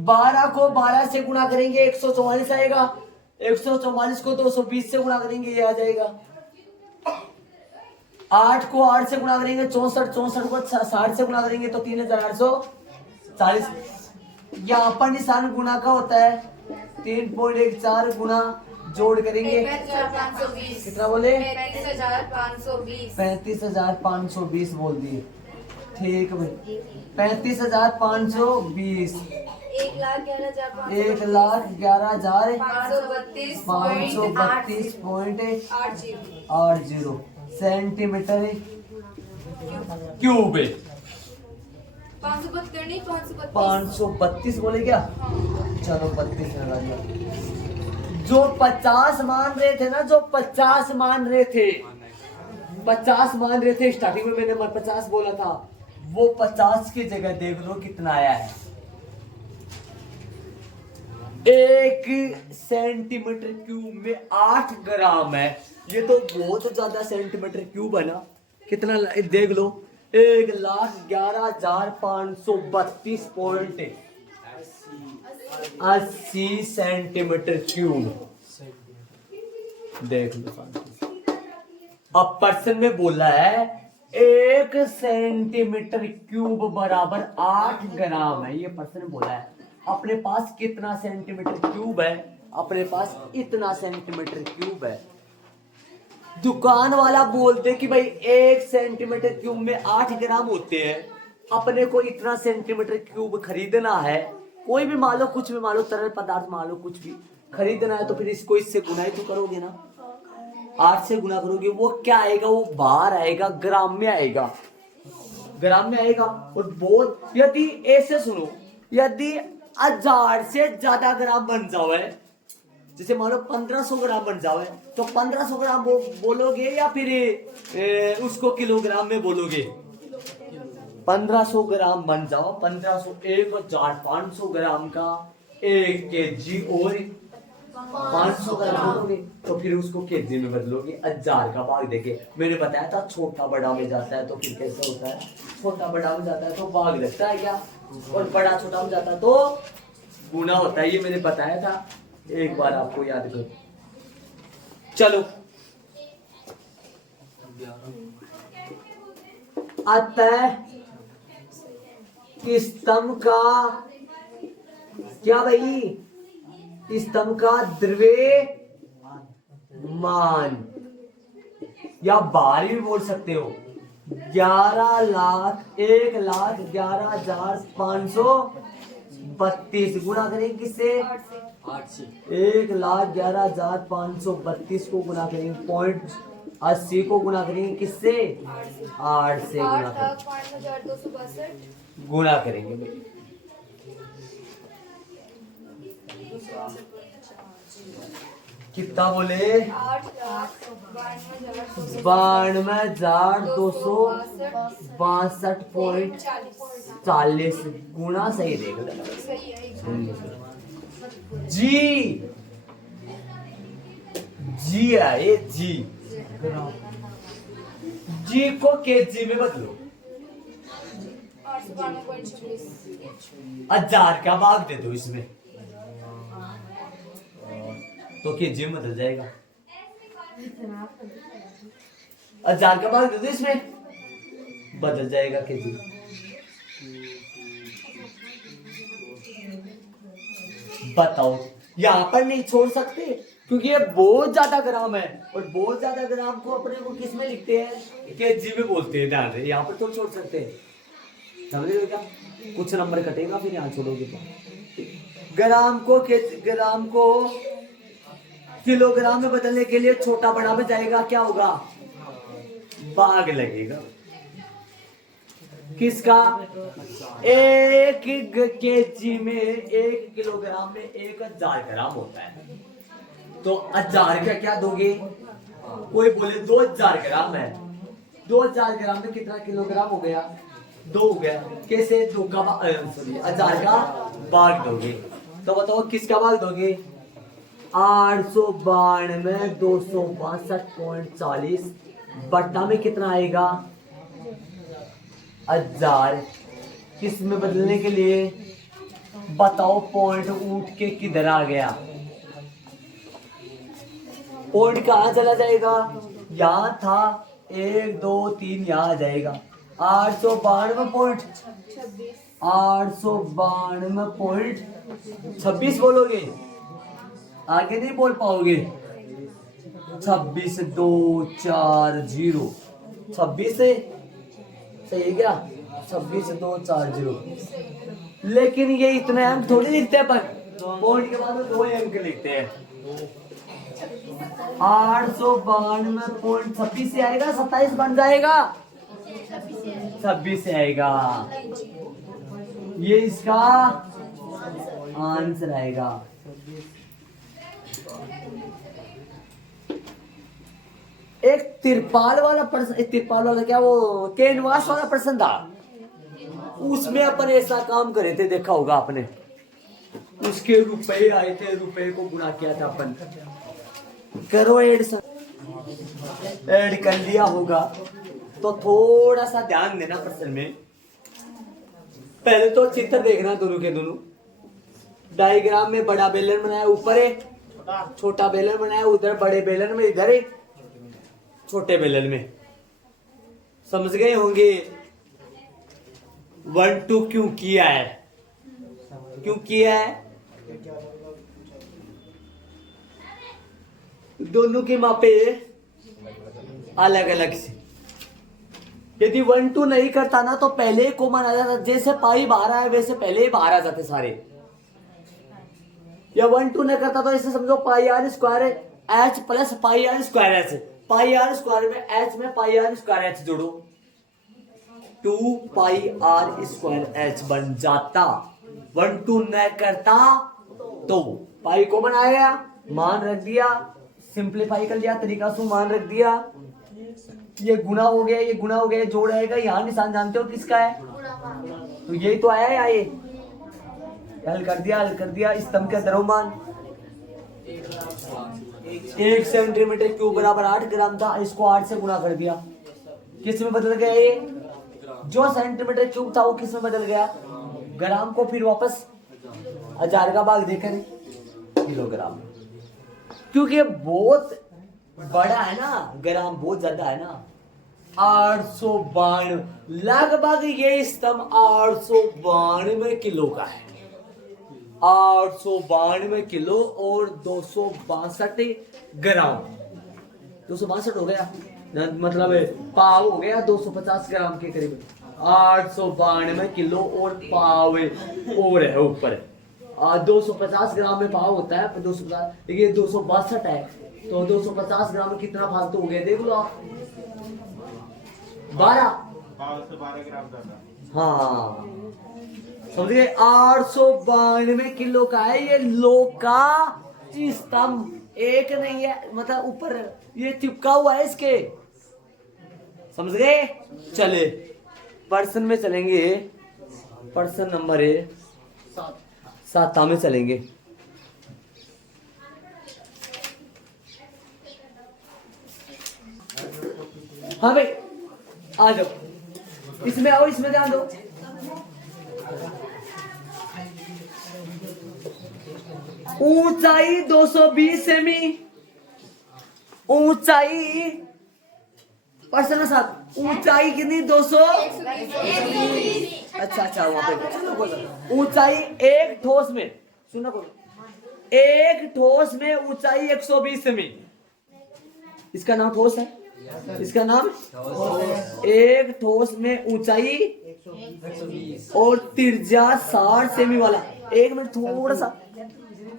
12 को 12 से गुणा करेंगे 144 आएगा 144 को 220 से गुणा करेंगे ये आ जाएगा 8 को 8 से गुणा करेंगे 64 को 60 से गुणा करेंगे तो 3,840 यहाँ पर निशान गुणा का होता है 3.14 गुणा जोड़ करेंगे कितना बोले 35,520 बोल दिए ठीक भाई 35,520 1,11,532.80 सेंटीमीटर क्यूब है 532 बोले क्या चलो 32 लगा दिया। जो 50 मान रहे थे ना 50 मान रहे थे स्टार्टिंग में मैंने 50 बोला था वो 50 की जगह देख लो कितना आया है 1 सेंटीमीटर क्यूब में 8 ग्राम है। ये तो बहुत ज्यादा सेंटीमीटर क्यूब है ना कितना देख लो 1,11,532.80 सेंटीमीटर क्यूब देख लो। अब पर्सन में बोला है 1 सेंटीमीटर क्यूब बराबर 8 ग्राम है। ये पर्सन ने बोला है अपने पास कितना सेंटीमीटर क्यूब है अपने पास इतना सेंटीमीटर क्यूब है। दुकान वाला बोलते कि भाई 1 सेंटीमीटर क्यूब में 8 ग्राम होते हैं अपने को इतना सेंटीमीटर क्यूब खरीदना है कोई भी मान लो कुछ भी मान लो तरल पदार्थ मान लो कुछ भी खरीदना है तो फिर इसको इससे गुना ही तो करोगे ना 8 से गुना करोगे वो क्या आएगा वो बाहर आएगा ग्राम में आएगा और बहुत यदि ऐसे सुनो यदि 1000 से ज्यादा ग्राम बन जाओ जैसे मान लो 1500 ग्राम बन जाओ तो 1500 ग्राम बोलोगे या फिर उसको किलोग्राम में बोलोगे 1500 ग्राम बन जाओ 1500 1,500 ग्राम का 1 kg और 500 ग्राम बोलोगे तो फिर उसको केजी में बदलोगे 1000 का भाग देके मैंने बताया था छोटा बड़ा में जाता है तो फिर कैसे होता है छोटा बड़ा में जाता है तो भाग लगता है क्या और बड़ा छोटा में जाता है तो गुना होता है ये मैंने बताया था एक बार आपको याद करो। चलो अतः स्तंभ का क्या भाई स्तंभ का द्रव्यमान या भार भी बोल सकते हो 11,11,532 गुना करेंगे किससे? 1,11,532 को गुना करेंगे 0.80 को गुना करेंगे किससे? 8 से गुना करेंगे, 8,5262 गुना करेंगे भाई। कितना बोले? 92,262.40 गुना सही देख लो। सही है जी जी आए जी, जी को केजी में बदलो। 892.26 1000 का भाग दे दो इसमें तो केजी में बदल जाएगा। 1000 का भाग दे दो इसमें, बदल जाएगा केजी। बताओ, यहाँ पर नहीं छोड़ सकते क्योंकि ये बहुत ज्यादा ग्राम है, और बहुत ज्यादा ग्राम को अपने को किस में लिखते हैं? केजी में बोलते हैं। ध्यान से, यहाँ पर तो छोड़ सकते हैं। समझ रहे हो क्या? कुछ नंबर कटेगा फिर यहाँ छोड़ोगे तो। ग्राम को किलोग्राम में बदलने के लिए छोटा बड़ा में जाएगा, क्या होगा? भाग लगेगा किसका? 1 केजी में 1 किलोग्राम में 1000 ग्राम होता है, तो 1000 का क्या दोगे? कोई बोले 2000 ग्राम है, 2000 ग्राम में कितना किलोग्राम हो गया? 2 हो गया। कैसे? 2 का 1000 का भाग दोगे, तो बताओ किसका भाग दोगे? 892,262.40 बट्टा में कितना आएगा? 1000 किस में बदलने के लिए? बताओ, पॉइंट उठ के किधर आ गया? पॉइंट कहाँ चला जाएगा? यहाँ था 1 2 3, यहाँ आ जाएगा 892.26 बोलोगे, आगे नहीं बोल पाओगे। 26,240 26 से सही है क्या? 26,240। लेकिन ये इतने अंक थोड़ी लिखते हैं, पर पॉइंट के बाद में 2 अंक लिखते हैं। 892.26 से आएगा, 27 बन जाएगा, 26 से आएगा। ये इसका आंसर आएगा। एक तिरपाल वाला प्रश्न, तिरपाल वाला क्या, वो कैनवास वाला प्रश्न था, उसमें अपन ऐसा काम करे थे, देखा होगा आपने। उसके रुपए आए थे, रुपए को गुणा किया था अपन। करो ऐड कर लिया होगा, तो थोड़ा सा ध्यान देना प्रश्न में। पहले तो चित्र देखना दोनों के दोनों। डायग्राम में बड़ा बेलन बनाया, ऊपर है छोटा बेलन बनाया, उधर बड़े बेलन में, इधर है छोटे बेलन में। समझ गए होंगे 1 2 क्यों किया है? क्यों किया है? दोनों की मापे अलग अलग से। यदि 1 2 नहीं करता ना तो पहले कॉमन आ जाता, जैसे पाई बाहर आया वैसे पहले ही बाहर आ जाते सारे। या 1 2 नहीं करता तो ऐसे समझो pi r square h plus pi r square h, pi r square में एच में पाई आर स्क्वायर एच जोड़ो, 2 पाई आर स्क्वायर एच बन जाता। 1 2 नहीं करता तो पाई कॉमन आया, मान रख दिया, सिंप्लीफाई कर लिया तरीका से, मान रख दिया, ये गुना हो गया, ये गुना हो गया, जोड़ आएगा, यहाँ निशान जानते हो किसका है? तो यही तो आया है। ये हल कर दिया, स्तंभ के द्रव्यमान 1 सेंटीमीटर क्यूब बराबर 8 ग्राम था, इसको 8 से गुना कर दिया, किस में बदल गया? ये जो सेंटीमीटर क्यूब था वो किस में बदल गया? ग्राम को फिर वापस 1000 का भाग देकर किलोग्राम, क्योंकि बहुत बड़ा है ना, ग्राम बहुत ज्यादा है ना। 892 लगभग ये स्तंभ 892 किलो का है, 892 किलो और 262 ग्राम, 262 हो गया, मतलब पाव हो गया 250 ग्राम के करीब, 892 किलो और पाव और है ऊपर। 250 ग्राम में पाव होता है 250, ये 262 है, तो 250 ग्राम में कितना फालतू हो गया देख लो आप, 12 ग्राम ज्यादा। हाँ समझ गए। 892 किलो का है ये लोका स्तंभ, एक नहीं है, मतलब ऊपर ये चिपका हुआ है इसके, समझ गए। चले पर्सन में चलेंगे, पर्सन नंबर 7 में चलेंगे। हाँ भाई आ जाओ, इसमें आओ, इसमें ध्यान दो। ऊंचाई 220 सेमी, ऊंचाई पर्सन 7, ऊंचाई कितनी 200, अच्छा वहां पे ऊंचाई एक ठोस में, सुनो को, एक ठोस में ऊंचाई 120 सेमी, इसका नाम ठोस है, इसका नाम एक ठोस में ऊंचाई 120 और त्रिज्या 60 सेमी वाला। एक मिनट थोड़ा सा,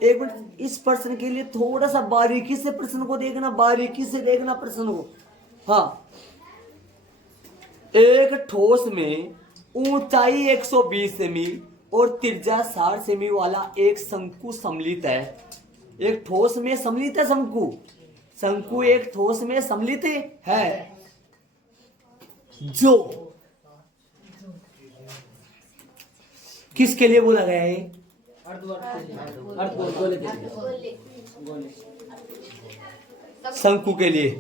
एक मिनट इस प्रश्न के लिए थोड़ा सा बारीकी से प्रश्न को देखना, बारीकी से देखना प्रश्न को। हाँ, एक ठोस में ऊंचाई 120 सेमी और त्रिज्या 60 सेमी वाला एक शंकु सम्मिलित है। एक ठोस में सम्मिलित है शंकु, शंकु एक ठोस में सम्मिलित है, जो किसके लिए बोला गया है? शंकु के लिए।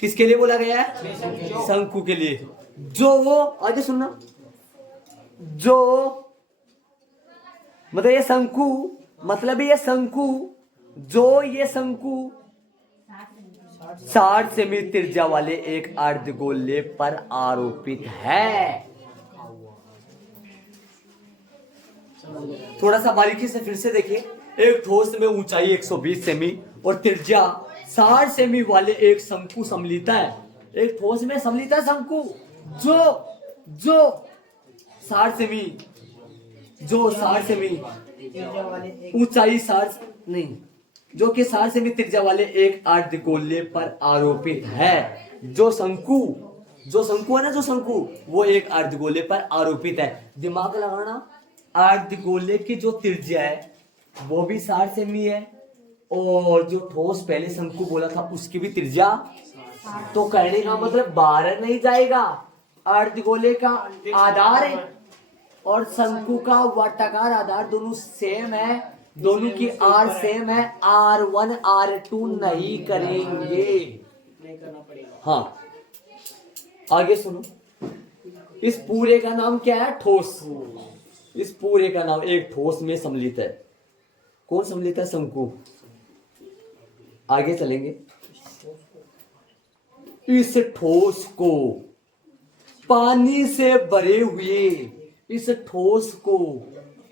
किसके लिए बोला गया है? शंकु के लिए। जो आगे सुनना, जो मतलब ये शंकु, मतलब ये शंकु, जो ये शंकु 60 सेमी त्रिज्या वाले एक अर्धगोले पर आरोपित है। थोड़ा सा बारीकी से फिर से देखिए। एक ठोस में ऊंचाई 120 सेमी और त्रिज्या 60 सेमी वाले एक शंकु सम्मिलित है। एक ठोस में सम्मिलित है शंकु जो 60 सेमी, जो 60 सेमी ऊंचाई 60 नहीं, जो कि 60 सेमी त्रिज्या वाले एक अर्धगोले पर आरोपित है। जो शंकु है ना, जो शंकु वो एक अर्धगोले पर आरोपित है। दिमाग लगाना, अर्धगोले की जो त्रिज्या है वो भी 60 सेमी है और जो ठोस पहले शंकु बोला था उसकी भी त्रिज्या, तो कहने का मतलब बाहर नहीं जाएगा। अर्धगोले का आधार है और शंकु का वर्ताकार आधार दोनों सेम है, दोनों की आर सेम है, R1 R2 नहीं करेंगे। हाँ आगे सुनो, इस पूरे का नाम क्या है? ठोस। इस पूरे का नाम एक ठोस में सम्मिलित है। कौन सम्मिलित है? शंकु। आगे चलेंगे। इस ठोस को पानी से भरे हुए, इस ठोस को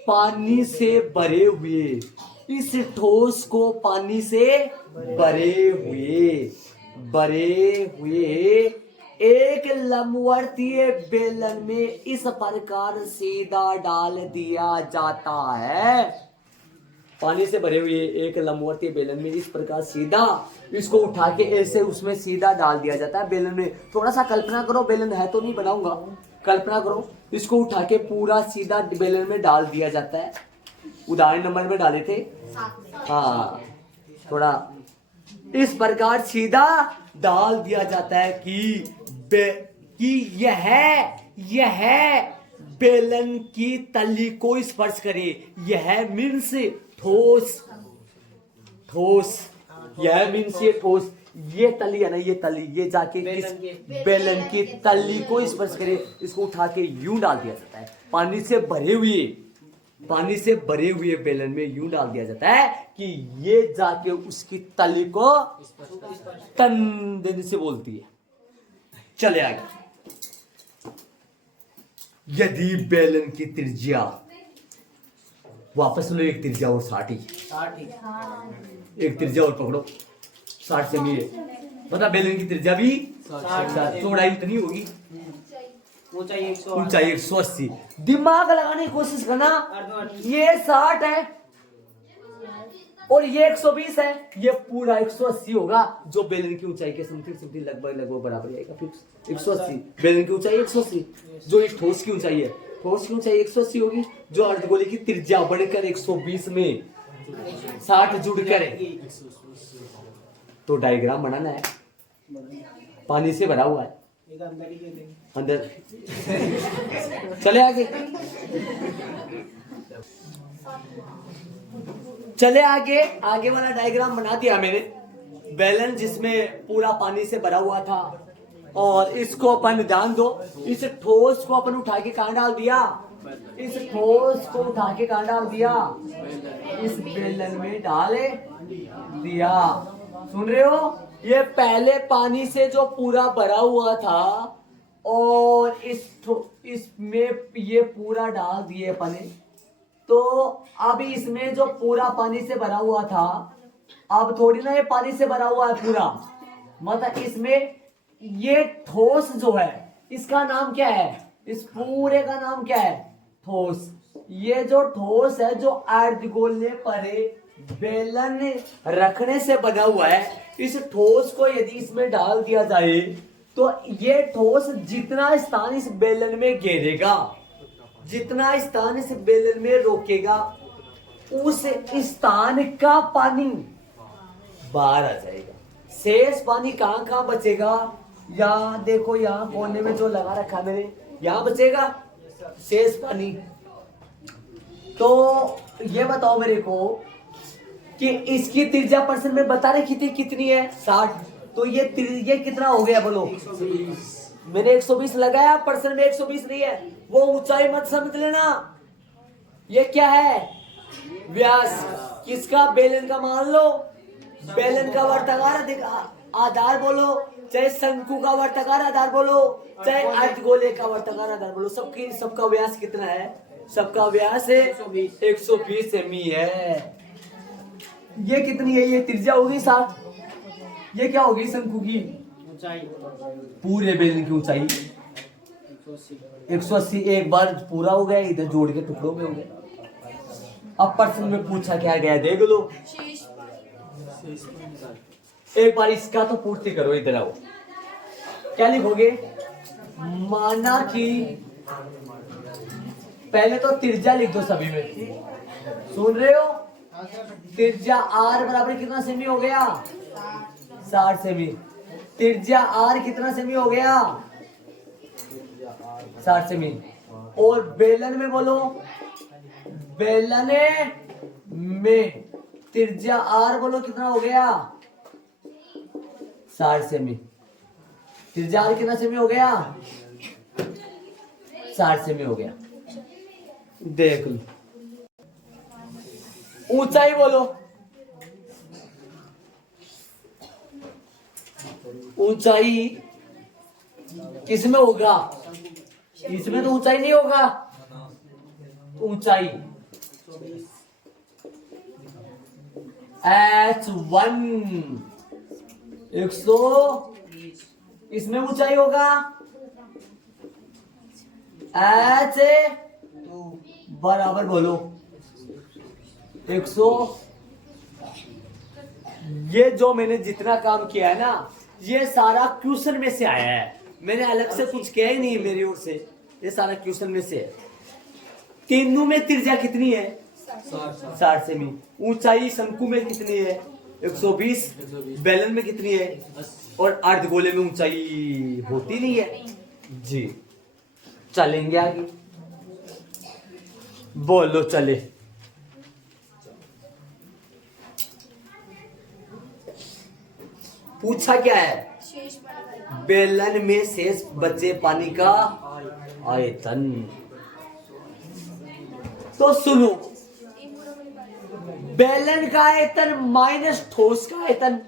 पानी से भरे हुए, इस ठोस को पानी से भरे हुए एक लंबवर्तीय बेलन में इस प्रकार सीधा डाल दिया जाता है। पानी से भरे हुए एक लंबवर्तीय बेलन में इस प्रकार सीधा, इसको उठा के ऐसे उसमें सीधा डाल दिया जाता है बेलन में। थोड़ा सा कल्पना करो, बेलन है तो नहीं बनाऊंगा, कल्पना करो, इसको उठा के पूरा सीधा बेलन में डाल दिया जाता है। उदाहरण नंबर में डाले थे, हाँ थोड़ा इस प्रकार सीधा डाल दिया जाता है कि यह बेलन की तली को स्पर्श करे। यह मीन्स ठोस, यह मीन्स ये ठोस, ये तली है ना, ये तली, ये जाके इस बेलन की तली को स्पर्श करे, इसको उठा के यूं डाल दिया जाता है। पानी से भरे हुए बेलन में यूं डाल दिया जाता है कि ये जाके उसकी तली को तन देने से बोलती है। चले आगे। यदि बेलन की त्रिज्या, वापस लो, एक त्रिज्या और 60 ही, एक त्रिज्या और पकड़ो, 60 सेमी है। मतलब बेलन की त्रिज्या भी 60, चौड़ाई इतनी होगी, ऊंचाई 100, ऊंचाई 180। दिमाग लगाने की कोशिश करना, ये 60 है और ये 120 है, ये पूरा 180 होगा, जो बेलन की ऊंचाई के समथिंग लगभग बराबर आएगा। फिर 180 बेलन की ऊंचाई 180, जो एक ठोस की ऊंचाई है, ठोस की ऊंचाई 180 होगी, जो अर्धगोले की त्रिज्या बढ़कर 120 में 60 जुड़कर है। तो डायग्राम बनाना है, पानी से भरा हुआ है एक अंदर ही दे देंगे। अंदर। चले आगे, चले आगे, आगे वाला डायग्राम बना दिया मैंने। बैलन जिसमें पूरा पानी से भरा हुआ था, और इसको अपन ध्यान दो, इस ठोस को अपन उठा के कहां डाल दिया, इस ठोस को उठा के कहां डाल दिया, इस बेलन में डाले दिया। सुन रहे हो, ये पहले पानी से जो पूरा भरा हुआ था, और इसमें ये पूरा डाल दिए अपने। तो अब इसमें जो पूरा पानी से भरा हुआ था, अब थोड़ी ना ये पानी से भरा हुआ है पूरा, मतलब इसमें ये ठोस जो है, इसका नाम क्या है, इस पूरे का नाम क्या है, ठोस। ये जो ठोस है, जो अर्धगोले पर बेलन रखने से बना हुआ है, इस ठोस को यदि इसमें डाल दिया जाए, तो ये ठोस जितना स्थान इस बेलन में घेरेगा, जितना स्थान इस बेलन में रोकेगा, उस स्थान का पानी बाहर आ जाएगा। शेष पानी कहां कहां बचेगा, यहाँ देखो, यहाँ कोने में जो लगा रखा मैंने, यहाँ बचेगा शेष पानी। तो ये बताओ मेरे को कि इसकी त्रिज्या परसेंट में बता रहे कितनी है, 60। तो ये कितना हो गया बोलो, 120। मैंने 120 लगाया, परसेंट में 120 नहीं है, वो ऊंचाई मत समझ लेना। ये क्या है, व्यास किसका, बेलन का। मान लो बेलन का वर्ताकार आधार बोलो, चाहे शंकु का वर्ताकार आधार बोलो, चाहे अर्धगोले का वर्ताकार आधार बोलो, सबका व्यास कितना है, सबका व्यास है 120 सेमी है। ये कितनी है, ये त्रिज्या होगी 60, ये क्या होगी शंकु की ऊंचाई, पूरे बेलन की ऊंचाई 180। एक बार पूरा हो गया, इधर जोड़ के टुकड़ों में हो गया। अब प्रश्न में पूछा क्या गया, देख लो, शेष एक बार इसका तो पूर्ति करो। इधर आओ, क्या लिखोगे, माना कि पहले तो त्रिज्या लिख दो सभी में, सुन रहे हो, त्रिज्या आर बराबर कितना सेमी हो गया, 60 सेमी। त्रिज्या आर कितना सेमी हो गया, 60 सेमी। और बेलन में बोलो, बेलन में त्रिज्या आर बोलो कितना हो गया, 60 सेमी। त्रिज्या आर कितना सेमी हो गया, 60 सेमी हो गया। देख लो, ऊंचाई बोलो, ऊंचाई किसमें होगा, इसमें तो ऊंचाई नहीं होगा। ऊंचाई H1 100, इसमें ऊंचाई होगा H बराबर बोलो 100। ये जो मैंने जितना काम किया है ना, ये सारा क्वेश्चन में से आया है, मैंने अलग से कुछ किया ही नहीं मेरी ओर से, ये सारा क्वेश्चन में से है। तीनों में त्रिज्या कितनी है, 60 सेमी। ऊंचाई शंकु में कितनी है, 120। बेलन में कितनी है, और अर्धगोले में ऊंचाई होती नहीं है जी। चलेंगे आगे, बोलो चले। पूछा क्या है, शेष पानी बेलन में शेष बचे पानी का आयतन। तो सुनो, बेलन का आयतन माइनस ठोस का आयतन,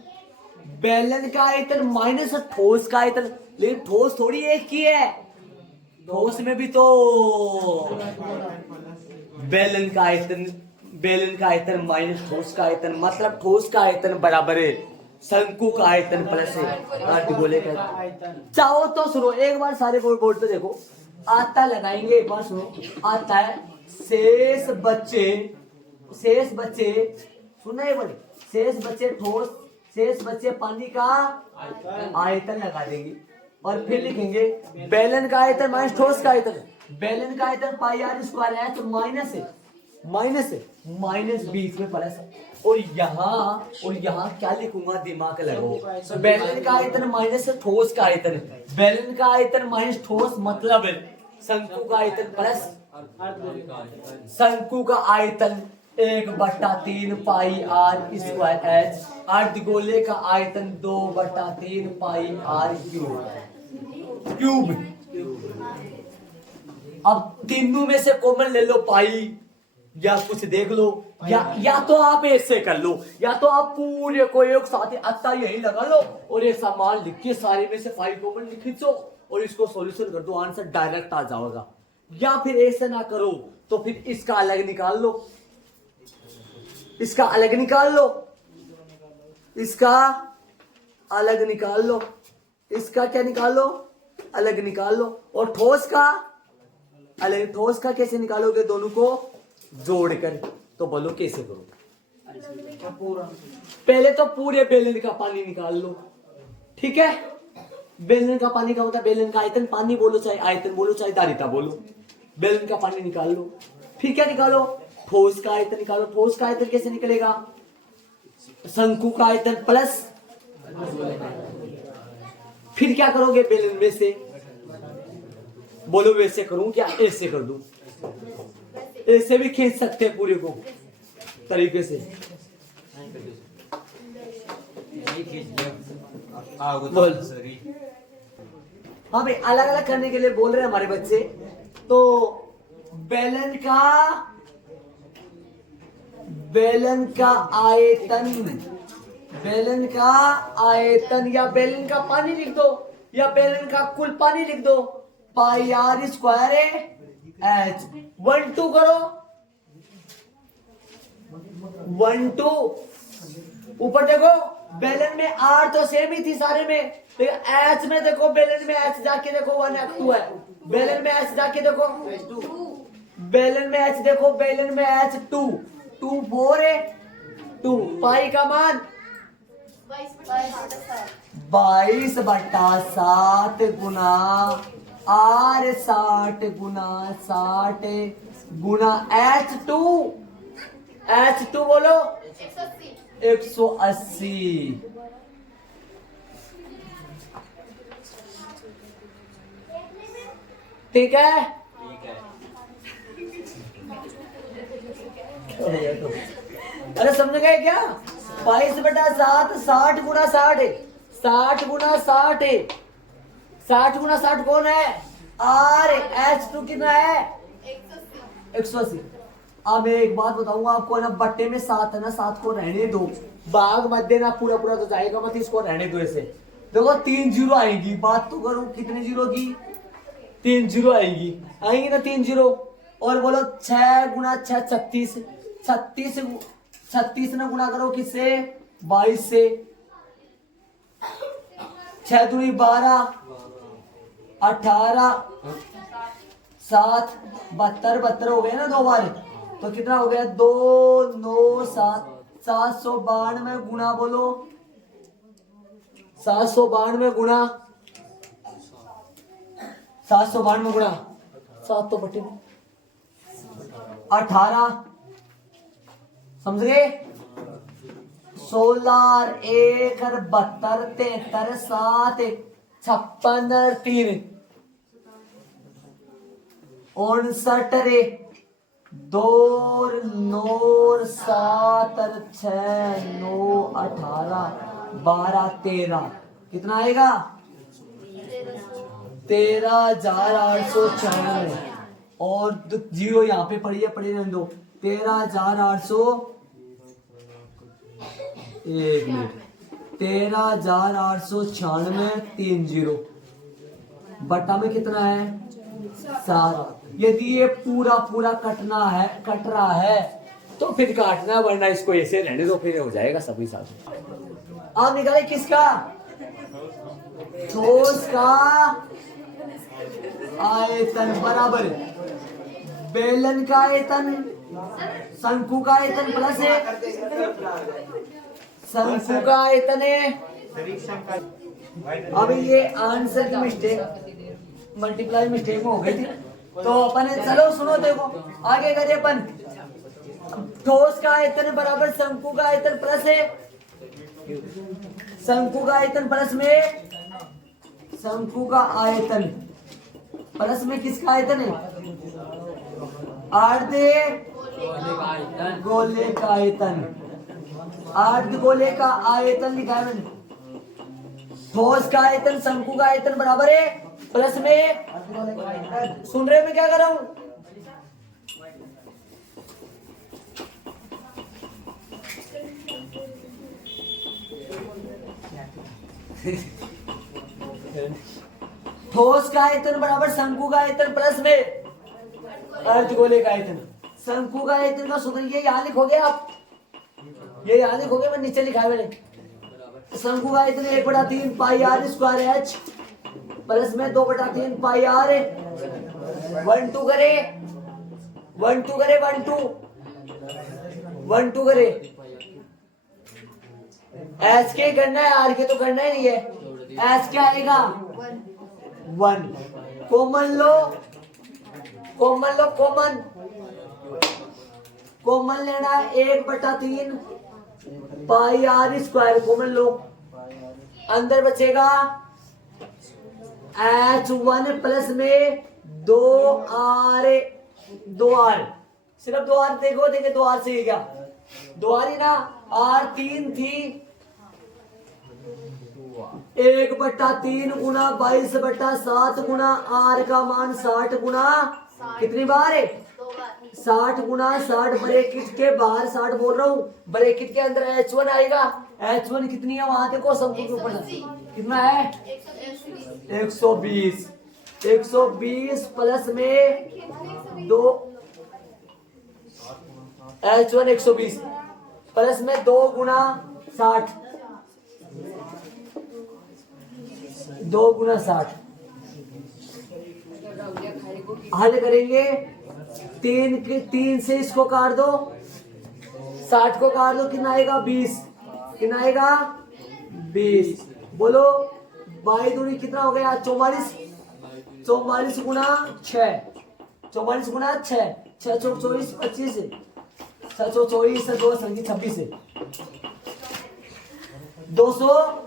बेलन का आयतन माइनस ठोस का आयतन। लेकिन ठोस थोड़ी एक ही है, ठोस में भी तो बेलन का आयतन माइनस ठोस का आयतन, मतलब ठोस का आयतन बराबर है शंकु का आयतन प्लस अर्धगोले का आयतन चाहो तो सुनो एक बार सारे बोर्ड पे देखो आता लगाएंगे एक बार सुनो आता है शेष बच्चे सुना है बड़े शेष बच्चे ठोस शेष बच्चे पानी का आयतन लगा देंगे और फिर लिखेंगे बेलन का आयतन माइनस ठोस का आयतन बेलन का आयतन पाई आर स्क्वायर है तो माइनस बीच में प्लस है और यहाँ क्या लिखूंगा दिमाग लगाओ बेलन का आयतन माइनस ठोस का आयतन बेलन का आयतन माइनस ठोस मतलब है शंकु का आयतन प्लस शंकु का आयतन 1/3 पाई आर स्क्वायर एच अर्धगोले का आयतन 2/3 पाई आर क्यूब अब तीनों में से कॉमन ले लो पाई या कुछ देख लो या तो आप ऐसे कर लो या तो आप पूरे को एक साथ अत्ता यही लगा लो और ये सामान लिख के सारे में से 5 कॉमन खींचो और इसको सॉल्यूशन कर दो आंसर डायरेक्ट आ जाएगा या फिर ऐसे ना करो तो फिर इसका अलग निकाल लो इसका अलग निकाल लो इसका अलग निकाल लो इसका क्या निकाल लो अलग निकाल लो और ठोस का अलग ठोस का कैसे निकालोगे दोनों को जोड़कर तो बोलो कैसे करो पहले तो पूरे बेलन का पानी निकाल लो ठीक है बेलन का पानी का होता है बेलन का आयतन पानी बोलो चाहे आयतन बोलो चाहे धारिता बोलो बेलन का पानी निकाल लो फिर क्या निकालो ठोस का आयतन निकालो ठोस का आयतन कैसे निकलेगा शंकु का आयतन प्लस फिर क्या करोगे बेलन में से बोलो वैसे करूं क्या ऐसे कर दूं ऐसे भी खींच सकते हैं पूरे को तरीके से बोल हाँ भाई अलग अलग करने के लिए बोल रहे हैं हमारे बच्चे तो बेलन का आयतन या बेलन का पानी लिख दो या बेलन का कुल पानी लिख दो पाई आर स्क्वायर एच 1/2 करो 1/2 ऊपर देखो बेलन में आर तो सेम ही थी सारे में लेकिन एच में देखो बेलन में एच जाके देखो 1/2 है बेलन में एच जाके देखो बेलन में एच देखो बेलन में एच 2 4 है 2 पाई का मान 22/7 गुना आर 60 गुना 60 गुना H2 बोलो 180 ठीक है अरे समझ गए क्या 22/7 60 गुना 60 है 60 गुना 60 है 60 गुना 60 कौन है आर H2 कितना है 180 अब मैं एक बात बताऊंगा आपको ना बट्टे में 7 है ना 7 को रहने दो भाग मत देना पूरा पूरा तो जाएगा मत इसको रहने दो ऐसे देखो 3 जीरो आएगी बात तो करो कितने जीरो की 3 जीरो आएगी ना 3 जीरो और बोलो 6 गुना 6 36 ना गुना करो किससे 22 से 6 दूनी 12 18 7 72 हो गए ना 2 बार तो कितना हो गया 2 9 7 792 गुना बोलो 792 गुना 792 गुना 7 तो बटे 18 समझ गए 16 1 72 73 7 56 3 59 रे 2 9 7 6 9 18 12 13 कितना आएगा 13,896 और जीरो यहाँ पे पड़ी रहने दो 13,800 एक मिनट 13,896 3 जीरो बट्टा में कितना है 7 यदि ये पूरा कट रहा है तो फिर काटना वरना इसको ऐसे रहने दो फिर हो जाएगा सभी साथ आप निकाले किसका? ठोस का आयतन बराबर बेलन का आयतन शंकु का आयतन प्लस है शंकु का आयतन है। अभी ये आंसर की मिस्टेक मल्टीप्लाई मिस्टेक में हो गई थी, तो अपन चलो सुनो देखो आगे करिए अपन। ठोस का आयतन बराबर शंकु का आयतन प्लस है शंकु का आयतन प्लस में शंकु का आयतन प्लस में किसका आयतन है? अर्ध गोले का आयतन। अर्ध गोले का आयतन लिखा है मैंने। ठोस का आयतन शंकु का आयतन बराबर है प्लस में, सुन रहे हो मैं क्या कर रहा हूं? ठोस का आयतन बराबर शंकु का आयतन प्लस में अर्धगोले का आयतन। शंकु का आयतन का सूत्र ये यहाँ लिखोगे आप, ये यहाँ लिखोगे, मैं नीचे लिखा है मैंने। शंकु का आयतन 1/3 पाई आर स्क्वायर एच प्लस में 2/3 पाई आर 1 2 करे 1 2 करे 1 2 करे एच के करना है, आर के तो करना ही नहीं है। एच क्या आएगा? 1। कॉमन लो कॉमन लेना है 1/3 पाई आर स्क्वायर कॉमन लो। अंदर बचेगा H1 प्लस में 2R सिर्फ 2R देखो, देखे 2R से क्या 2R ही ना, R 3 थी 1/3 गुना 22/7 गुना R का मान 60 गुना कितनी बार है? 60 गुना 60 ब्रैकेट के बाहर 60 बोल रहा हूँ, ब्रैकेट के अंदर H1 आएगा। H1 कितनी है वहां देखो शंकु के ऊपर कितना है? 120 प्लस में 2 H1 120 प्लस में 2 गुना 60 2 गुना 60 हल करेंगे। 3 से इसको काट दो, 60 को काट दो, कितना आएगा? 20। कितना आएगा? 20। बोलो बाई दूरी कितना हो गया? 44 गुना 6 44 गुना 6 6 24 25 6 24 2 26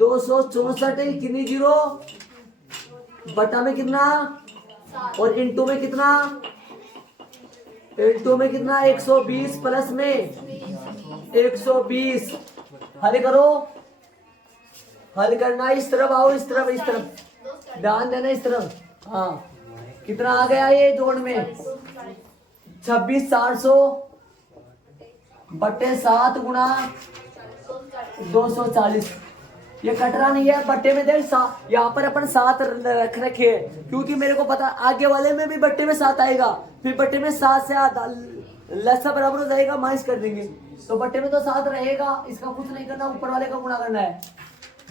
264 कितनी जीरो बटा में कितना और इंटू में कितना? इंटू में कितना? 120 प्लस में 120। हल करो, हल करना इस तरफ आओ, इस तरफ ध्यान देना इस तरफ। हाँ कितना आ गया ये जोड़ में? 26,400 बटे 7 गुना 240। ये कटरा नहीं है बट्टे में, देख यहाँ पर अपन 7 रख रखे हैं क्योंकि मेरे को पता आगे वाले में भी बट्टे में 7 आएगा, फिर बट्टे में 7 से लसा बराबर हो जाएगा, माइनस कर देंगे तो बट्टे में तो 7 रहेगा। इसका कुछ नहीं करना, ऊपर वाले का गुणा करना है।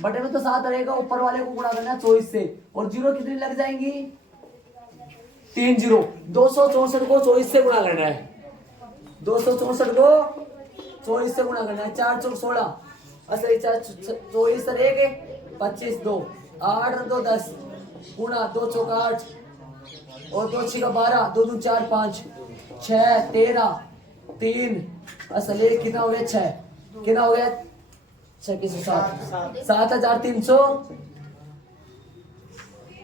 बट्टे में तो 7 रहेगा, ऊपर वाले को गुणा करना है 24 से, और जीरो कितनी लग जाएंगी? 3 जीरो। 264 को 24 से गुणा करना है, 264 को 24 से गुणा करना है। 4 चौक 16 असली 24 सर 1 25 2 8 और 2 10 गुणा 2 चौक 8 और 2 6 12 2 2 4 5 6 13 3 असल 1 कितना हो गया? 6 कितना हो गया? 6 के 7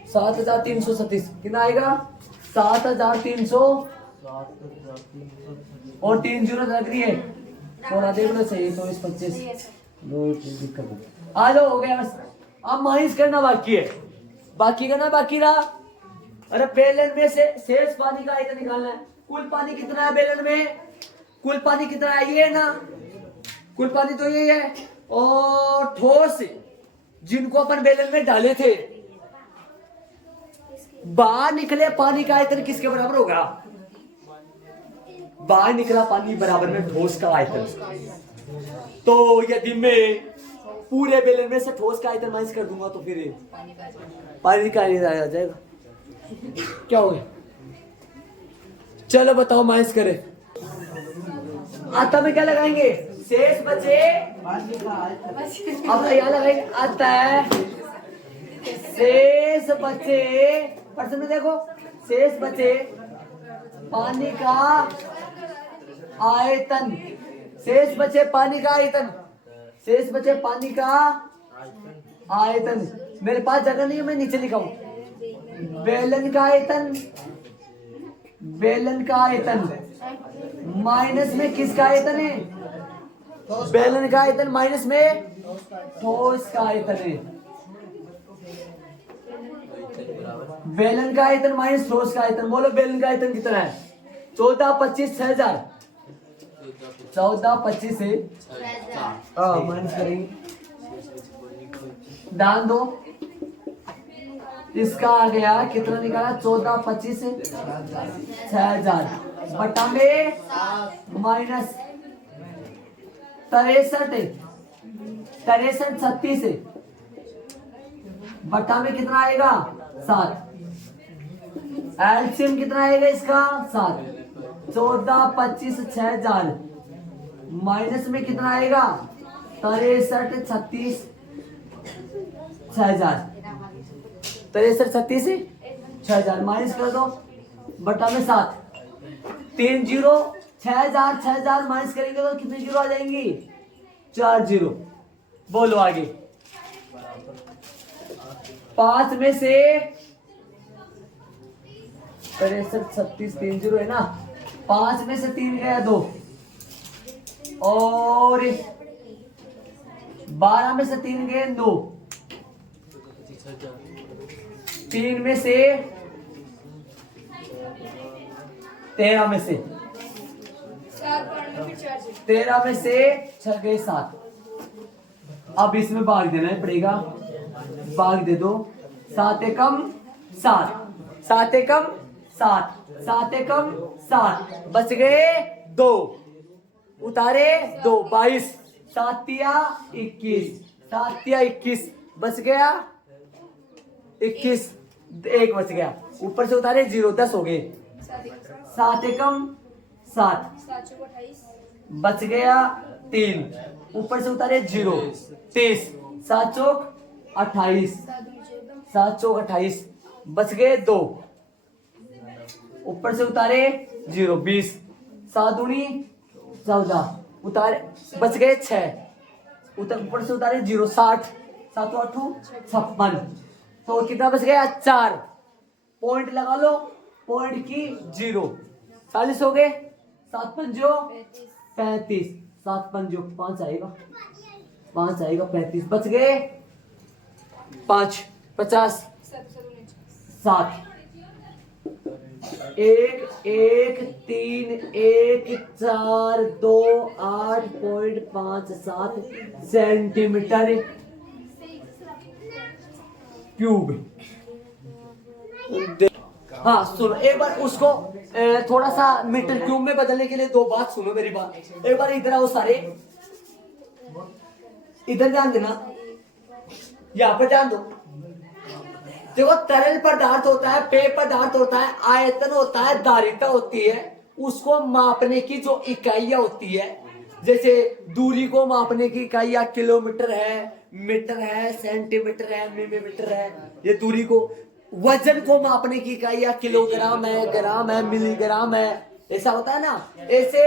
7,337 कितना आएगा? 7,300 और 3 जीरो लग रही है, थोड़ा देखना चाहिए। 24 25 आ जाओ, हो गया बस। अब माइनस करना बाकी है, बाकी करना बाकी रहा। अरे बेलन में से शेष पानी का आयतन निकालना है। कुल पानी कितना है बेलन में? कुल पानी कितना है? ये ना, कुल पानी तो ये है। और ठोस जिनको अपन बेलन में डाले थे, बाहर निकले पानी का आयतन किसके बराबर होगा? बाहर निकला पानी बराबर में ठोस का आयतन। तो यदि मैं पूरे बेलन में से ठोस का आयतन माइनस कर दूंगा तो फिर पानी का आयतन आ जाएगा। क्या हो गया? चलो बताओ माइनस करें। आता में क्या लगाएंगे? शेष बचे। अब यहाँ लगाएंगे आता है शेष बचे। प्रश्न में देखो शेष बचे पानी का आयतन। शेष बचे पानी का आयतन। शेष बचे पानी का आयतन। मेरे पास जगह नहीं है, मैं नीचे लिखा हूं। बेलन का आयतन। बेलन का आयतन माइनस में किसका आयतन है? बेलन का आयतन माइनस में ठोस का आयतन है। बेलन का आयतन माइनस ठोस का आयतन। बोलो बेलन का आयतन कितना है? 14, 25, 6000। 14, 25 से माइनस करेंगे। दान दो। इसका आ गया कितना निकाला? 14, 25 से 6000 बटा में माइनस 63, 36 से बटा में कितना आएगा? 7। एलसीएम कितना आएगा इसका? 7। 14, 25, 6000 माइनस में कितना आएगा? 63, 36, 6000। 63, 36, 6000 माइनस कर दो बटा में 7। 3 जीरो 6000, 6000 माइनस करेंगे तो कितनी जीरो आ जाएंगी? 4 जीरो। बोलो आगे। 5 में से 63, 36, 3 जीरो है ना। 5 में से 3 गया 2 और 12 में से 3 गए 2। 3 में से 13 में से 13 में से 6 गए 7। अब इसमें भाग देना पड़ेगा। भाग दे दो। 7 एकम 7, 7 एकम 7, 7 एकम 7 बच गए 2। उतारे 2, 22। 7 तिया 21, 7 तिया 21 बच गया 21। 1 बच गया। ऊपर से उतारे 0, 10 हो गए। 7 एकम 7 बच गया 3। ऊपर से उतारे 0, 30। 7 चौक 28, 7 चौक 28 बच गए 2। ऊपर से उतारे 0, 20। 7 दूनी 14 उतारे बच गए 6। ऊपर से उतारे 0, 60। 7 8 56। तो कितना बच गया? 4। पॉइंट लगा लो। पॉइंट की 0। 40 हो गए। 7 पंजो 35। 7 पंजो 5 आएगा। 5 आएगा 35 बच गए 5, 50, 7। 1, 1, 3, 1, 4, 2, 8.57 सेंटीमीटर क्यूब। हाँ सुनो एक बार उसको थोड़ा सा मीटर क्यूब में बदलने के लिए 2 बात सुनो मेरी बात। एक बार इधर आओ सारे, इधर ध्यान देना, यहाँ पर ध्यान दो। देखो तरल पदार्थ होता है, पेय पदार्थ होता है, आयतन होता है, धारिता होती है। उसको मापने की जो इकाइयां होती है, जैसे दूरी को मापने की इकाइयां किलोमीटर है, मीटर है, सेंटीमीटर है, मिलीमीटर है। ये दूरी को, वजन को मापने की इकाइयां किलोग्राम है, ग्राम है, मिलीग्राम है, ऐसा होता है ना। ऐसे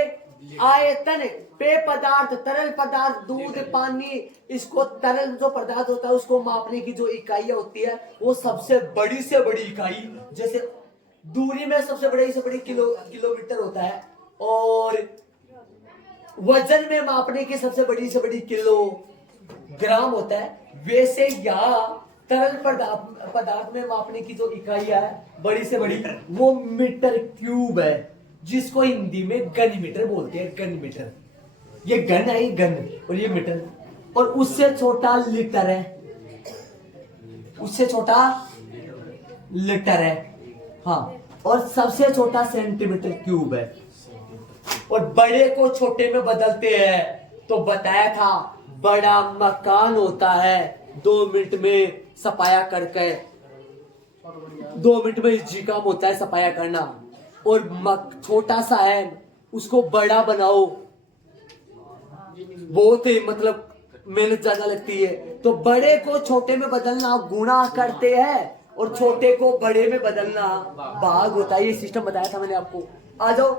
आयतन, पेय पदार्थ, तरल पदार्थ, दूध, पानी, इसको तरल जो पदार्थ होता है उसको मापने की जो इकाइयां होती है वो सबसे बड़ी से बड़ी इकाई, जैसे दूरी में सबसे बड़ी से बड़ी किलोमीटर होता है, और वजन में मापने की सबसे बड़ी से बड़ी किलोग्राम होता है। वैसे यहाँ तरल पदार्थ में मापने की जो इकाइयां है बड़ी से बड़ी, वो मीटर क्यूब है, जिसको हिंदी में घन मीटर बोलते हैं। घन मीटर, ये घन है, घन, और ये मीटर। और उससे छोटा लीटर है, उससे छोटा लीटर है, हाँ। और सबसे छोटा सेंटीमीटर क्यूब है। और बड़े को छोटे में बदलते हैं तो बताया था बड़ा मकान होता है 2 मिनट में सफाया करके, 2 मिनट में इजी काम होता है सफाया करना, और छोटा सा है उसको बड़ा बनाओ, बहुत ही मतलब मेहनत ज्यादा लगती है। तो बड़े को छोटे में बदलना गुणा करते हैं और छोटे को बड़े में बदलना भाग होता है। ये सिस्टम बताया था मैंने आपको। आ जाओ,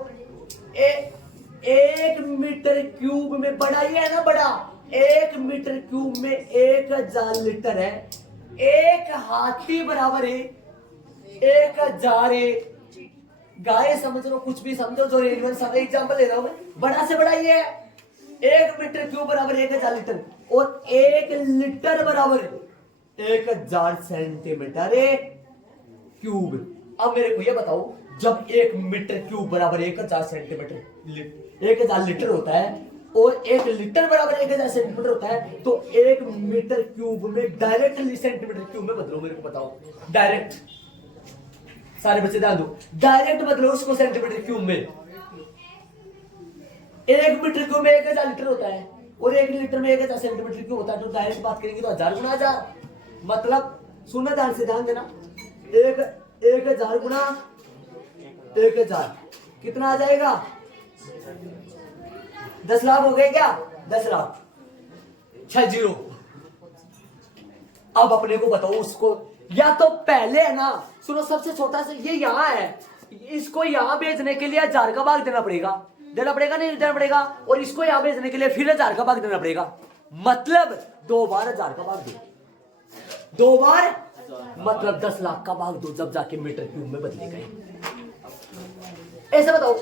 1 मीटर क्यूब में, बड़ा ये है ना बड़ा, 1 मीटर क्यूब में 1000 लीटर है। एक हाथी बराबर है 1000 है। गाय समझ लो, कुछ भी समझो, जो रेलवे सब एग्जाम्पल ले रहा हूं मैं, बड़ा से बड़ा ये है। 1 मीटर क्यूब बराबर 1000 लीटर, और 1 लीटर बराबर 1000 सेंटीमीटर क्यूब। अब मेरे को ये बताओ, जब 1 मीटर क्यूब बराबर 1000 सेंटीमीटर 1000 लीटर होता है, और 1 लीटर बराबर 1000 सेंटीमीटर होता है, तो 1 मीटर क्यूब में डायरेक्टली सेंटीमीटर क्यूब में बदलो। मेरे को बताओ, डायरेक्ट, सारे बच्चे ध्यान दो, डायरेक्ट बदलो उसको सेंटीमीटर क्यूब में। 1 मीटर क्यूब में 1000 लीटर होता है, और 1 लीटर में 1000 सेंटीमीटर क्यूब होता है, तो डायरेक्ट बात करेंगे तो 1000 गुना 1000। मतलब सुनना ध्यान से, ध्यान देना, 1000 गुना 1000 कितना आ जाएगा? 10 लाख हो गए क्या? 10 लाख 6 जीरो। अब अपने को बताओ उसको, या तो पहले है ना, सुनो, सबसे छोटा सा ये यहाँ है, इसको यहाँ भेजने के लिए 1000 का भाग देना पड़ेगा नहीं देना पड़ेगा, और इसको यहाँ भेजने के लिए फिर 1000 का भाग देना पड़ेगा। मतलब 2 बार 1000 का भाग दो, 2 बार मतलब 10 लाख का भाग दो, जब जाके मीटर क्यूब में बदलेगा। ऐसा बताओ,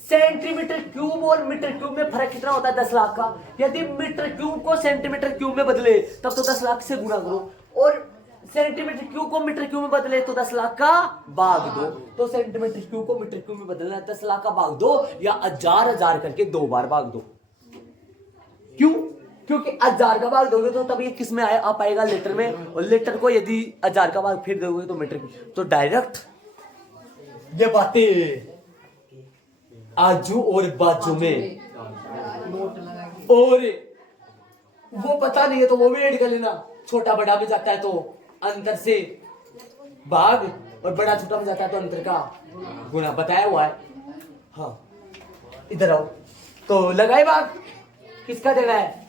सेंटीमीटर क्यूब और मीटर क्यूब में फर्क कितना होता है? 10 लाख का। यदि मीटर क्यूब को सेंटीमीटर क्यूब में बदले तब तो 10 लाख से गुणा करो, और सेंटीमीटर क्यूब को मीटर क्यूब में बदले तो 10 लाख का भाग दो। तो सेंटीमीटर क्यूब को मीटर क्यूब में बदलना 10 लाख का भाग दो, या 1000 करके 2 बार भाग दो। क्यों? क्योंकि 1000 का भाग दोगे तो तब ये किस में आ पाएगा? लीटर में, और लीटर को यदि 1000 का भाग फिर दोगे तो मीटर। तो डायरेक्ट ये बातें आजू और बाजू में, और वो पता नहीं है तो वो भी ऐड कर लेना। छोटा बड़ा में जाता है तो अंतर से भाग, और बड़ा छोटा में जाता है तो अंतर का गुना, बताया हुआ है। हाँ, इधर आओ, तो लगाए भाग, किसका देना है?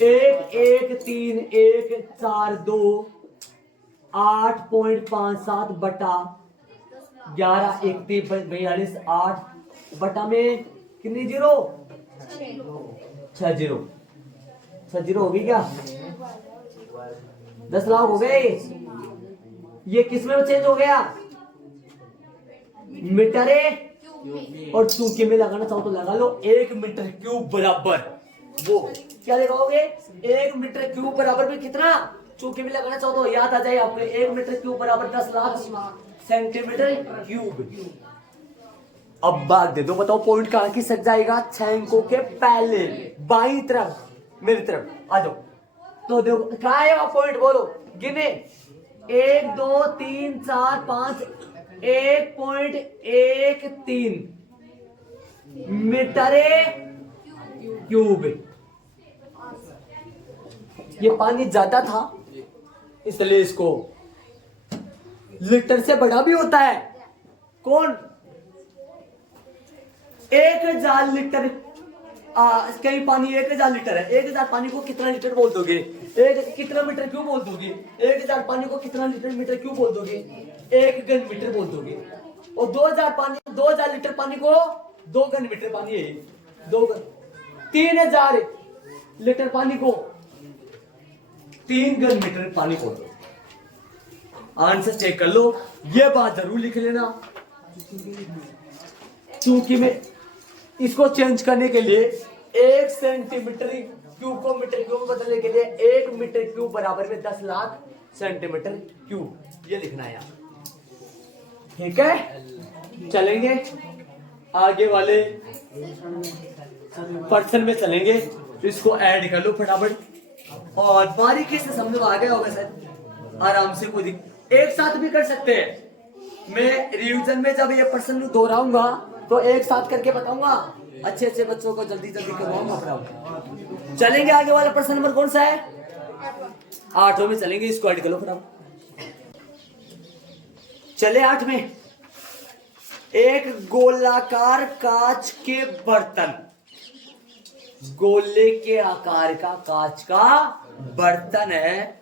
1 1 3 1 4 2 8.57 बटा 11 1 3 42 8 बटा में कितनी जीरो? 6 जीरो। 6 जीरो हो गई क्या? 10 लाख हो गए। ये किस में चेंज हो गया? मीटर और चूके में लगाना चाहो तो लगा लो। 1 मीटर क्यूब बराबर, वो क्या लगाओगे? 1 मीटर क्यूब बराबर में कितना? चूके में लगाना चाहो तो याद आ जाए आपको, 1 मीटर क्यूब बराबर 10 लाख सेंटीमीटर क्यूब। अब भाग दे दो, बताओ पॉइंट कहां की सक जाएगा? 6 अंकों के पहले बाई तरफ, मेरी तरफ आ जाओ। तो देखो कहा है पॉइंट, बोलो, गिने 1 2 3 4 5 1.13 मीटर क्यूब। ये पानी ज्यादा था इसलिए इसको लीटर से बड़ा भी होता है। कौन? 1000 लीटर, कहीं पानी 1000 लीटर है। 1000 पानी को कितना लीटर बोल दोगे? कितना मीटर क्यूब बोल दोगे? 1000 पानी को कितना मीटर क्यूब बोल दोगे? 1 घन मीटर बोल दोगे। और 2000 लीटर पानी को 2 घन मीटर पानी है, 2 घन। 3000 लीटर पानी को 3 घन मीटर पानी बोल दो। आंसर चेक कर लो, ये बात जरूर लिख लेना, क्योंकि मैं इसको चेंज करने के लिए 1 सेंटीमीटर क्यूब को मीटर क्यूब में बदलने के लिए 1 मीटर क्यूब बराबर में 10 लाख सेंटीमीटर क्यूब, ये लिखना है यार। ठीक है, चलेंगे आगे वाले पर्सन में चलेंगे। इसको ऐड कर लो फटाफट, और बारीकी से समझ में आ गया होगा सर, आराम से। कोई एक साथ भी कर सकते हैं। मैं रिवीजन में जब ये पर्सन दोहराऊंगा तो एक साथ करके बताऊंगा, अच्छे अच्छे बच्चों को जल्दी जल्दी करवाओ फटाफट। चलेंगे आगे वाला प्रश्न नंबर कौन सा है? 8वां में चलेंगे, इसको ऐड करो फटाफट। चले 8 में। एक गोलाकार कांच के बर्तन, गोले के आकार का कांच का बर्तन है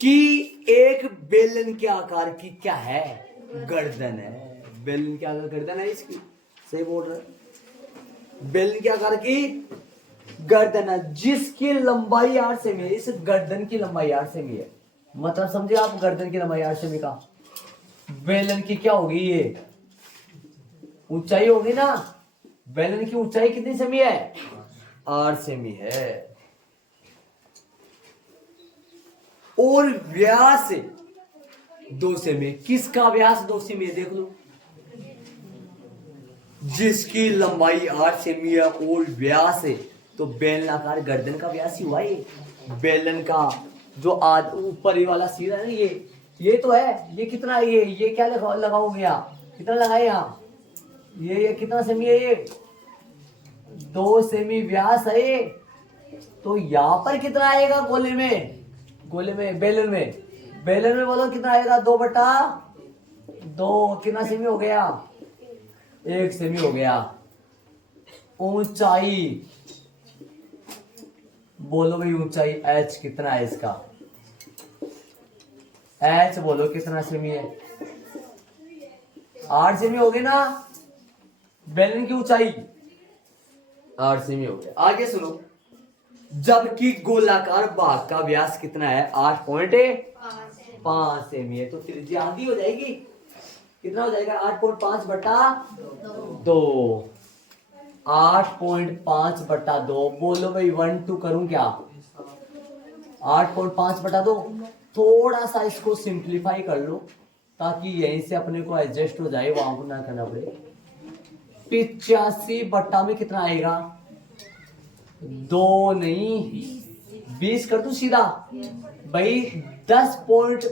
कि एक बेलन के आकार की क्या है? गर्दन है। बेलन के आकार गर्दन है इसकी, सही बोल रहे। बेलन के आकार की गर्दन है जिसकी लंबाई 8 सेमी है। इस गर्दन की लंबाई 8 सेमी है। मतलब समझे आप, गर्दन की लंबाई 8 सेमी का बेलन की क्या होगी? ये ऊंचाई होगी ना। बेलन की ऊंचाई कितनी सेमी है? 8 सेमी है। और व्यास 2 सेमी। किसका व्यास 2 सेमी है? देख लो, जिसकी लंबाई 8 सेमी है और व्यास है, तो बेलनाकार गर्दन का व्यास ही हुआ। ये बेलन का जो आज ऊपर वाला सिर है ना, ये तो है। ये कितना है? ये क्या लगाओगे आप? कितना लगाए यहाँ? ये कितना सेमी है? ये 2 सेमी व्यास है ये। तो यहाँ पर कितना आएगा गोले में? बेलन में बोलो कितना आएगा? 2/2। कितना सेमी हो गया? 1 सेमी हो गया। ऊंचाई बोलो भाई, ऊंचाई h कितना है इसका? h बोलो कितना सेमी है? 8 सेमी हो गई ना। बेलन की ऊंचाई 8 सेमी हो गया। आगे सुनो, जबकि गोलाकार भाग का व्यास कितना है? 8.5 सेमी है। तो त्रिज्या आधी हो जाएगी। कितना हो जाएगा? 8.5/2। 8.5/2। बोलो भाई 1 2 करूं क्या? 8.5/2। थोड़ा सा इसको सिंप्लीफाई कर लो ताकि यहीं से अपने को एडजस्ट हो जाए, वहां को ना करना पड़े। 85 में कितना आएगा? 2 नहीं 20 कर दू सीधा भाई। 10 पॉइंट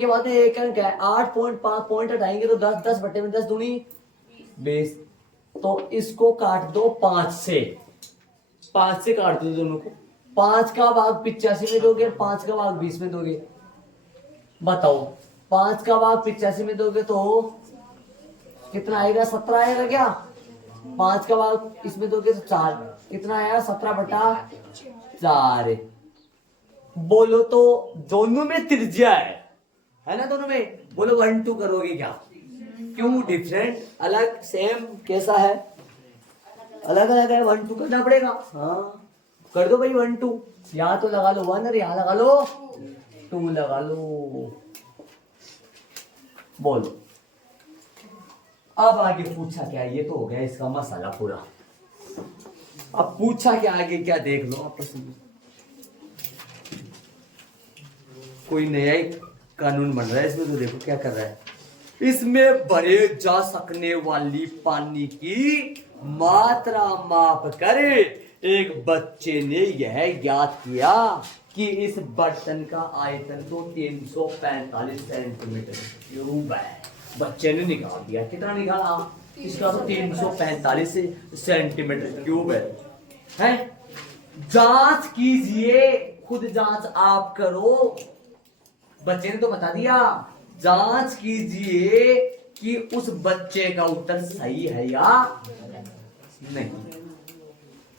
के बाद एक अंक है। 8.5 पॉइंट हटाएंगे तो 10 बट्टे में 10 दूनी 20। तो इसको काट दो 5 से काट दो दोनों को। 5 का भाग 85 में दोगे, 5 का भाग 20 में दोगे। बताओ 5 का भाग 85 में दोगे तो कितना आएगा? 17 आएगा क्या? 5 का भाग इसमें दोगे तो 4। कितना आया? 17/4। बोलो तो दोनों में त्रिज्या है ना? दोनों में बोलो 1 2 करोगे क्या? क्यों डिफरेंट? अलग सेम कैसा है? अलग अलग है। 1 2 करना पड़ेगा। हाँ कर दो भाई 1 2। यहाँ तो लगा लो 1 और यहाँ लगा लो 2 लगा लो। बोलो अब आगे पूछा क्या? ये तो हो गया इसका मसाला पूरा। अब पूछा क्या आगे? क्या देख लो आप। कोई नया ही कानून बन रहा है इसमें। तो देखो क्या कर रहा है। इसमें भरे जा सकने वाली पानी की मात्रा माप कर एक बच्चे ने यह ज्ञात किया कि इस बर्तन का आयतन तो 345 सेंटीमीटर क्यूब है। बच्चे ने निकाल दिया। कितना निकाला? इसका तो 345 सेंटीमीटर क्यूब है। जांच कीजिए, खुद जांच आप करो। बच्चे ने तो बता दिया। जांच कीजिए कि उस बच्चे का उत्तर सही है या नहीं।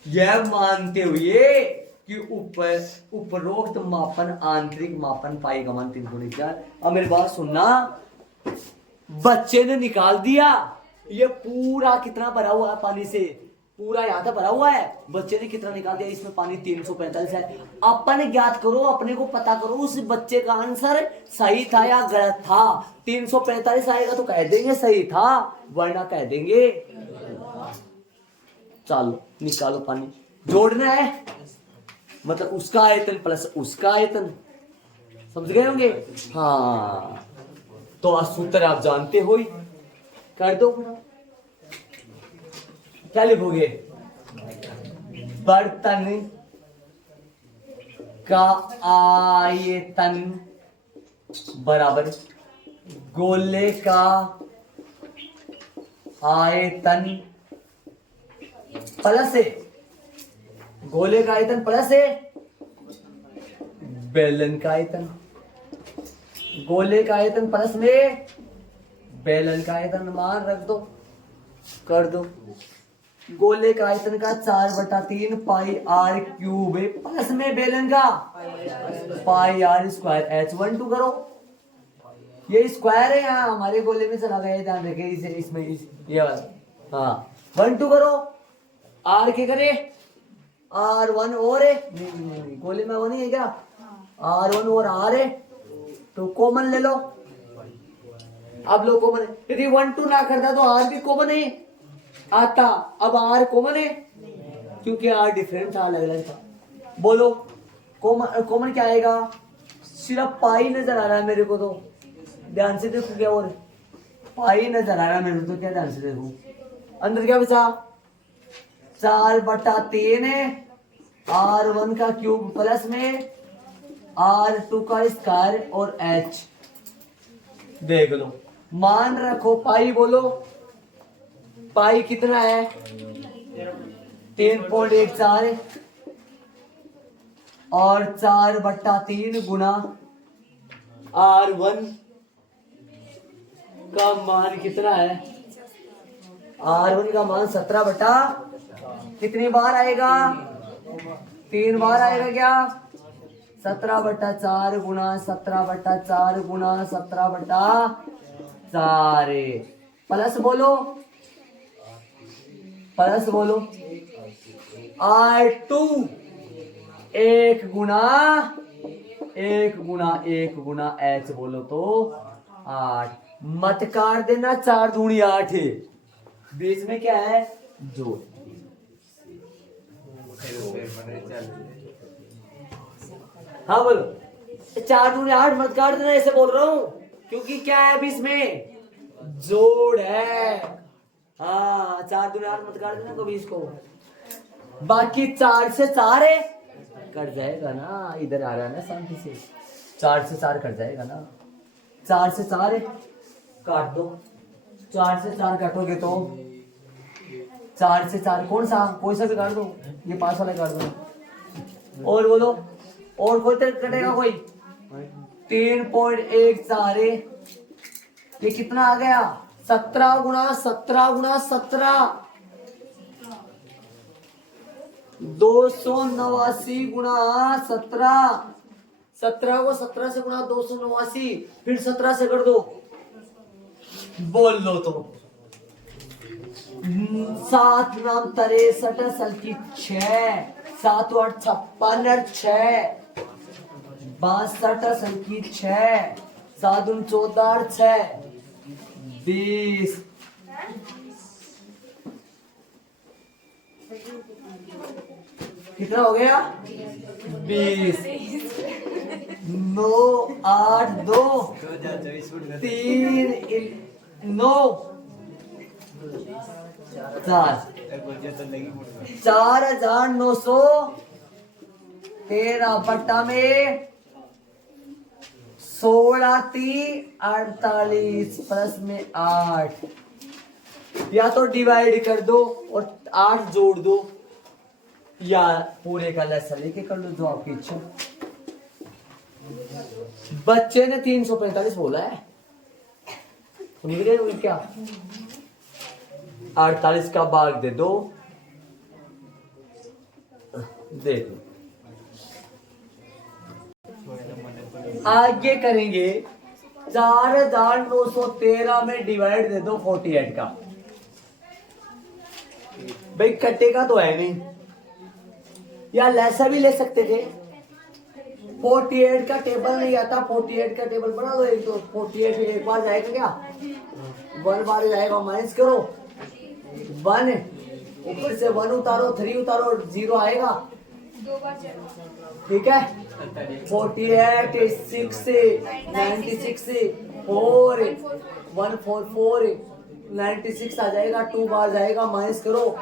यह मानते हुए कि उपरोक्त मापन आंतरिक मापन पाई गमन 3/4। अब मेरी बात सुनना, बच्चे ने निकाल दिया। ये पूरा कितना भरा हुआ है पानी से? पूरा यहाँ तक भरा हुआ है। बच्चे ने कितना निकाल दिया? इसमें पानी 345 है। अपन ज्ञात करो, अपने को पता करो उस बच्चे का आंसर सही था या गलत था। 345 आएगा तो कह देंगे सही था, वरना कह देंगे। चलो निकालो पानी। जोड़ना है मतलब उसका आयतन प्लस उसका आयतन। समझ गए होंगे? हाँ तो सूत्र आप जानते हो ही। कर दो। क्या लिखोगे? बर्तन का आयतन बराबर गोले का आयतन प्लस है गोले का आयतन प्लस है बेलन का आयतन, गोले का आयतन प्लस में बेलन का आयतन मान रख दो, कर दो। गोले का आयतन का 4/3 पाई आर क्यूब है प्लस में बेलन का पाई आर स्क्वायर H12 करो। ये स्क्वायर है यहाँ हमारे गोले में चला गया, ध्यान रखे इसे, इसमें ये वाला। हाँ 1/2 करो, आर के करे R1 और है नहीं, गोले में वो नहीं है क्या, R1 और R है तो कॉमन ले लो। अब लो कॉमन है, यदि 1/2 ना करता तो R भी कॉमन है आता, अब R कॉमन है क्योंकि R डिफरेंट था, अलग अलग था। बोलो कॉमन, कॉमन क्या आएगा, सिर्फ पाई नजर आ रहा है मेरे को, तो ध्यान से देखो क्या, और पाई नजर आ रहा है मेरे को तो क्या, ध्यान से देखो अंदर क्या बचा 4/3 है R1 का क्यूब प्लस में R2 का स्क्वायर और H देख लो, मान रखो पाई, बोलो पाई कितना है 3.14 है और 4/3 गुना R1 का मान कितना है, R1 का मान 17 कितनी बार आएगा, 3 बार आएगा क्या, 17/4 गुना 17/4 गुना 17/4 प्लस बोलो, प्लस बोलो R2 1 गुना 1 गुना 1 गुना H बोलो तो 8, मत काट देना, 4 दूनी 8 है, बीच में क्या है जोड़। हाँ बोलो 4 दूनी 8 मत काट देना, ऐसे बोल रहा हूं क्योंकि क्या है अभी इसमें जोड़ है। हाँ 4 दूनी 8 मत काट देना कभी इसको, बाकी 4 से 4 है कट जाएगा ना, इधर आ रहा है ना शांति से, 4 से 4 कट जाएगा ना, 4 से 4 है काट दो, 4 से 4 काटोगे तो 4 से 4 कौन सा, कोई सा भी काट दो, ये 5 वाला काट दो। और बोलो और कोई तरह कटेगा कोई, 3.14 है, ये कितना आ गया 17 गुना 17 गुना 17 289 गुना 17, 17 को 17 से गुना 289 फिर 17 से कर दो, बोल लो तो 7 नाम 63 सल की 6 7 8 56 6 62 सल की 6 7 14 6 20 कितना हो गया 20 9 8 2 3 9 4,913 बट्टा में 16 प्लस में 8, या तो डिवाइड कर दो और 8 जोड़ दो, या पूरे का लसा लेके कर लो, जो आपकी इच्छा। बच्चे ने 345 बोला है, समझ रहे हो क्या, 48 का भाग दे दो, देख लो आगे करेंगे। 4,913 में डिवाइड दे दो 48 का, भाई कटेगा तो है नहीं, या लैसा भी ले सकते थे, 48 का टेबल नहीं आता, 48 का टेबल बना दो एक, तो 48 एक बार जाएगा क्या, 1 बार जाएगा, माइनस करो 1, ऊपर से 1 उतारो 3 उतारो 0 आएगा, 2 बार चलो, ठीक है 48 6 96 4 144 96 आ जाएगा, 2 बार जाएगा, माइनस करो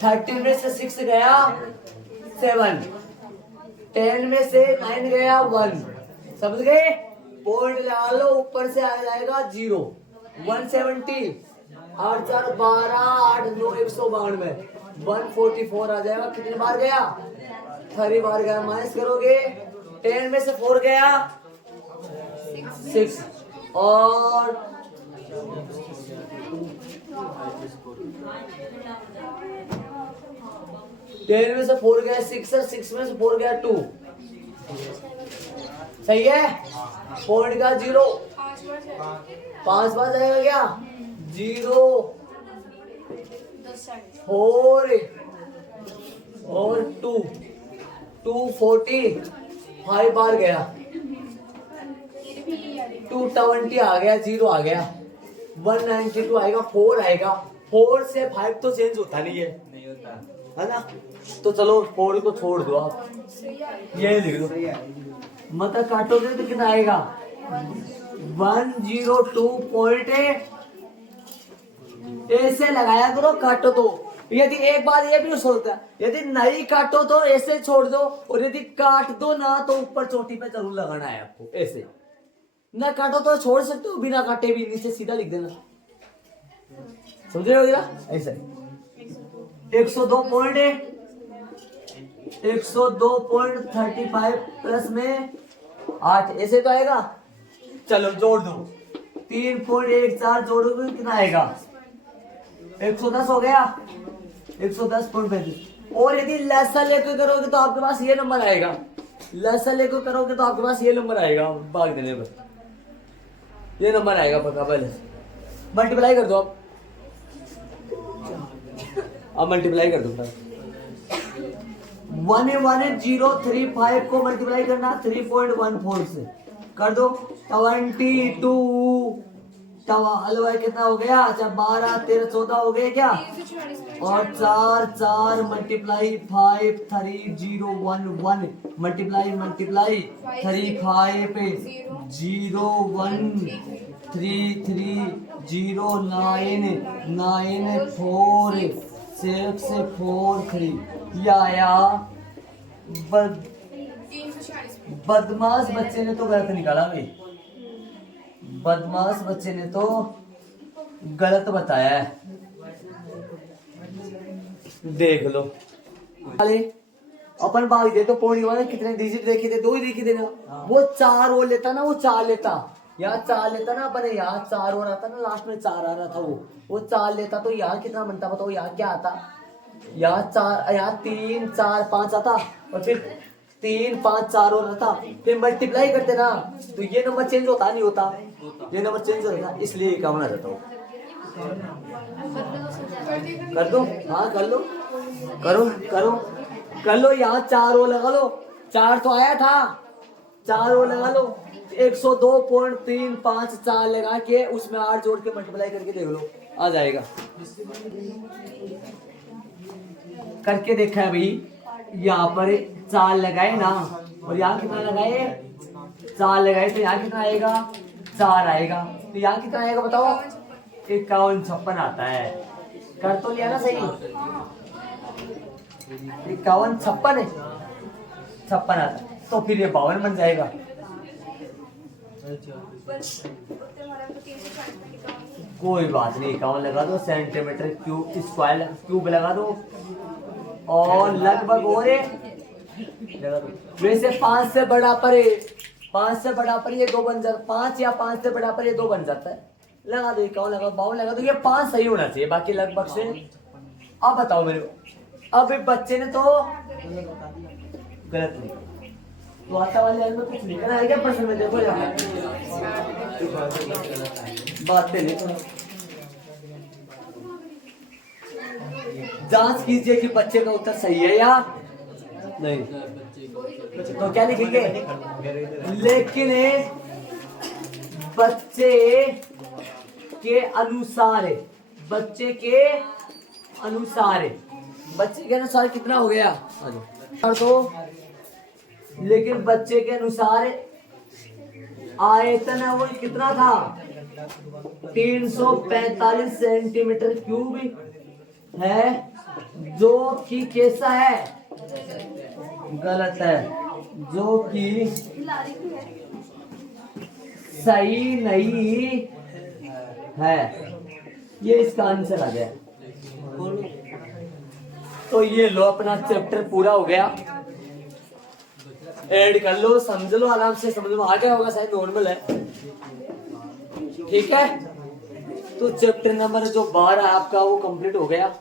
13 में से 6 गया 7, 10 में से 9 गया 1, समझ गए, पॉइंट लगा लो, ऊपर से आ जाएगा 0, 170 8 4 12 8 9 192 144 आ जाएगा। कितनी बार गया? 3 बार गया। माइनस करोगे 10 में से 4 गया 6 और 10 में से 4 गया 6 और 6 में से 4 गया 2। सही है। पॉइंट का 0 5 बार जाएगा क्या? 0 4 और 2 240 5 बार गया 220 आ गया 0 आ गया 192 आएगा 4 आएगा। 4 से 5 तो चेंज होता नहीं है ना। तो चलो 4 को छोड़ दो आप, ये लिख दो। मतलब काटोगे तो कितना आएगा? 102.8। ऐसे लगाया करो काटो तो। यदि एक बार ये भी हो सकता है, यदि नहीं काटो तो ऐसे छोड़ दो, और यदि काट दो ना तो ऊपर चोटी पे जरूर लगाना है आपको। ऐसे ना काटो तो छोड़ सकते हो, बिना काटे भी नीचे सीधा लिख देना। समझ रहे हो? ऐसे 102.8 102.35 प्लस में 8 ऐसे तो आएगा। चलो जोड़ दो 3.14 जोड़ोगे कितना आएगा? 110 हो गया 110.35। और यदि लसा लेकर करोगे तो आपके पास ये नंबर आएगा। लसा लेकर करोगे तो आपके पास ये नंबर आएगा। भाग देने पर ये नंबर आएगा पक्का। पहले मल्टीप्लाई कर दो आप। अब मल्टीप्लाई कर दो। 11035 को मल्टीप्लाई करना 3.14 से कर दो 22। हलवा कितना हो गया? अच्छा 12 13 14 हो गए क्या? और 4 4 मल्टीप्लाई 5 3 0 1 1 मल्टीप्लाई 3 5 0 1 3 3 0 9 9 4 6 4 3। ये आया। बदमाश बच्चे ने तो गलत निकाला भाई। बदमाश बच्चे ने तो गलत बताया है। देख लो अरे अपन भाग दे तो पौड़ी वाले कितने डिजिट देखे थे? 2 ही देखे थे ना। वो 4 और लेता ना, वो 4 लेता, यहाँ 4 लेता ना अपने, यहाँ 4 और आता ना, लास्ट में 4 आ रहा था। वो 4 लेता तो यहाँ कितना बनता बताओ? यहाँ क्या आता? यहाँ 4, यहाँ 3 4 5 आता, और फिर 3 5 4 और आता, फिर मल्टीप्लाई करते ना तो ये नंबर चेंज होता नहीं होता? ये नंबर चेंज होता, इसलिए ये काम ना रहता हूँ। कर दो, हाँ कर लो, करो करो कर लो। यहाँ 4 और लगा लो, 4 तो आया था, 4 और लगा लो। 102.35 4 लगा के उसमें 8 जोड़ के मल्टीप्लाई करके देख लो, आ जाएगा। करके देखा है भाई। यहाँ पर 4 लगाए ना, और यहाँ कितना लगाए? 4 लगाए तो यहाँ कितना आएगा? 4 आएगा। तो यहाँ कितना आएगा बताओ? 51 56 आता है। कर तो लिया ना सही? 51 56 है, 56 आता है। तो फिर ये 52 बन जाएगा। कोई बात नहीं, 51 लगा दो, सेंटीमीटर क्यूब स्क्वायर क्यूब लगा दो, और लगभग हो रहे लगा दो। वैसे 5 से बड़ा पर 5 से बड़ा पर ये 2 बन जाता, 5 या 5 से बड़ा पर ये 2 बन जाता है। लगा दो 51 लगा दो, 52 लगा दो, ये 5 सही होना चाहिए, बाकी लगभग से। अब बताओ मेरे को, अब बच्चे ने तो गलत नहीं, तो आता वाले में कुछ लिखना है क्या प्रश्न में? देखो यहाँ बातें लिखो, जांच कीजिए कि बच्चे का उत्तर सही है या नहीं। तो क्या लिखेंगे? लेकिन बच्चे के अनुसार, बच्चे के अनुसार, बच्चे के अनुसार कितना हो गया? तो लेकिन बच्चे के अनुसार आयतन है वो कितना था? 345 सेंटीमीटर क्यूब है, जो कि कैसा है? गलत है, जो कि सही नहीं है। ये इसका आंसर आ गया। तो ये लो अपना चैप्टर पूरा हो गया। ऐड कर लो, समझ लो, आराम से समझ लो, आ गया होगा शायद, नॉर्मल है। ठीक है, तो चैप्टर नंबर जो 12 है आपका वो कंप्लीट हो गया।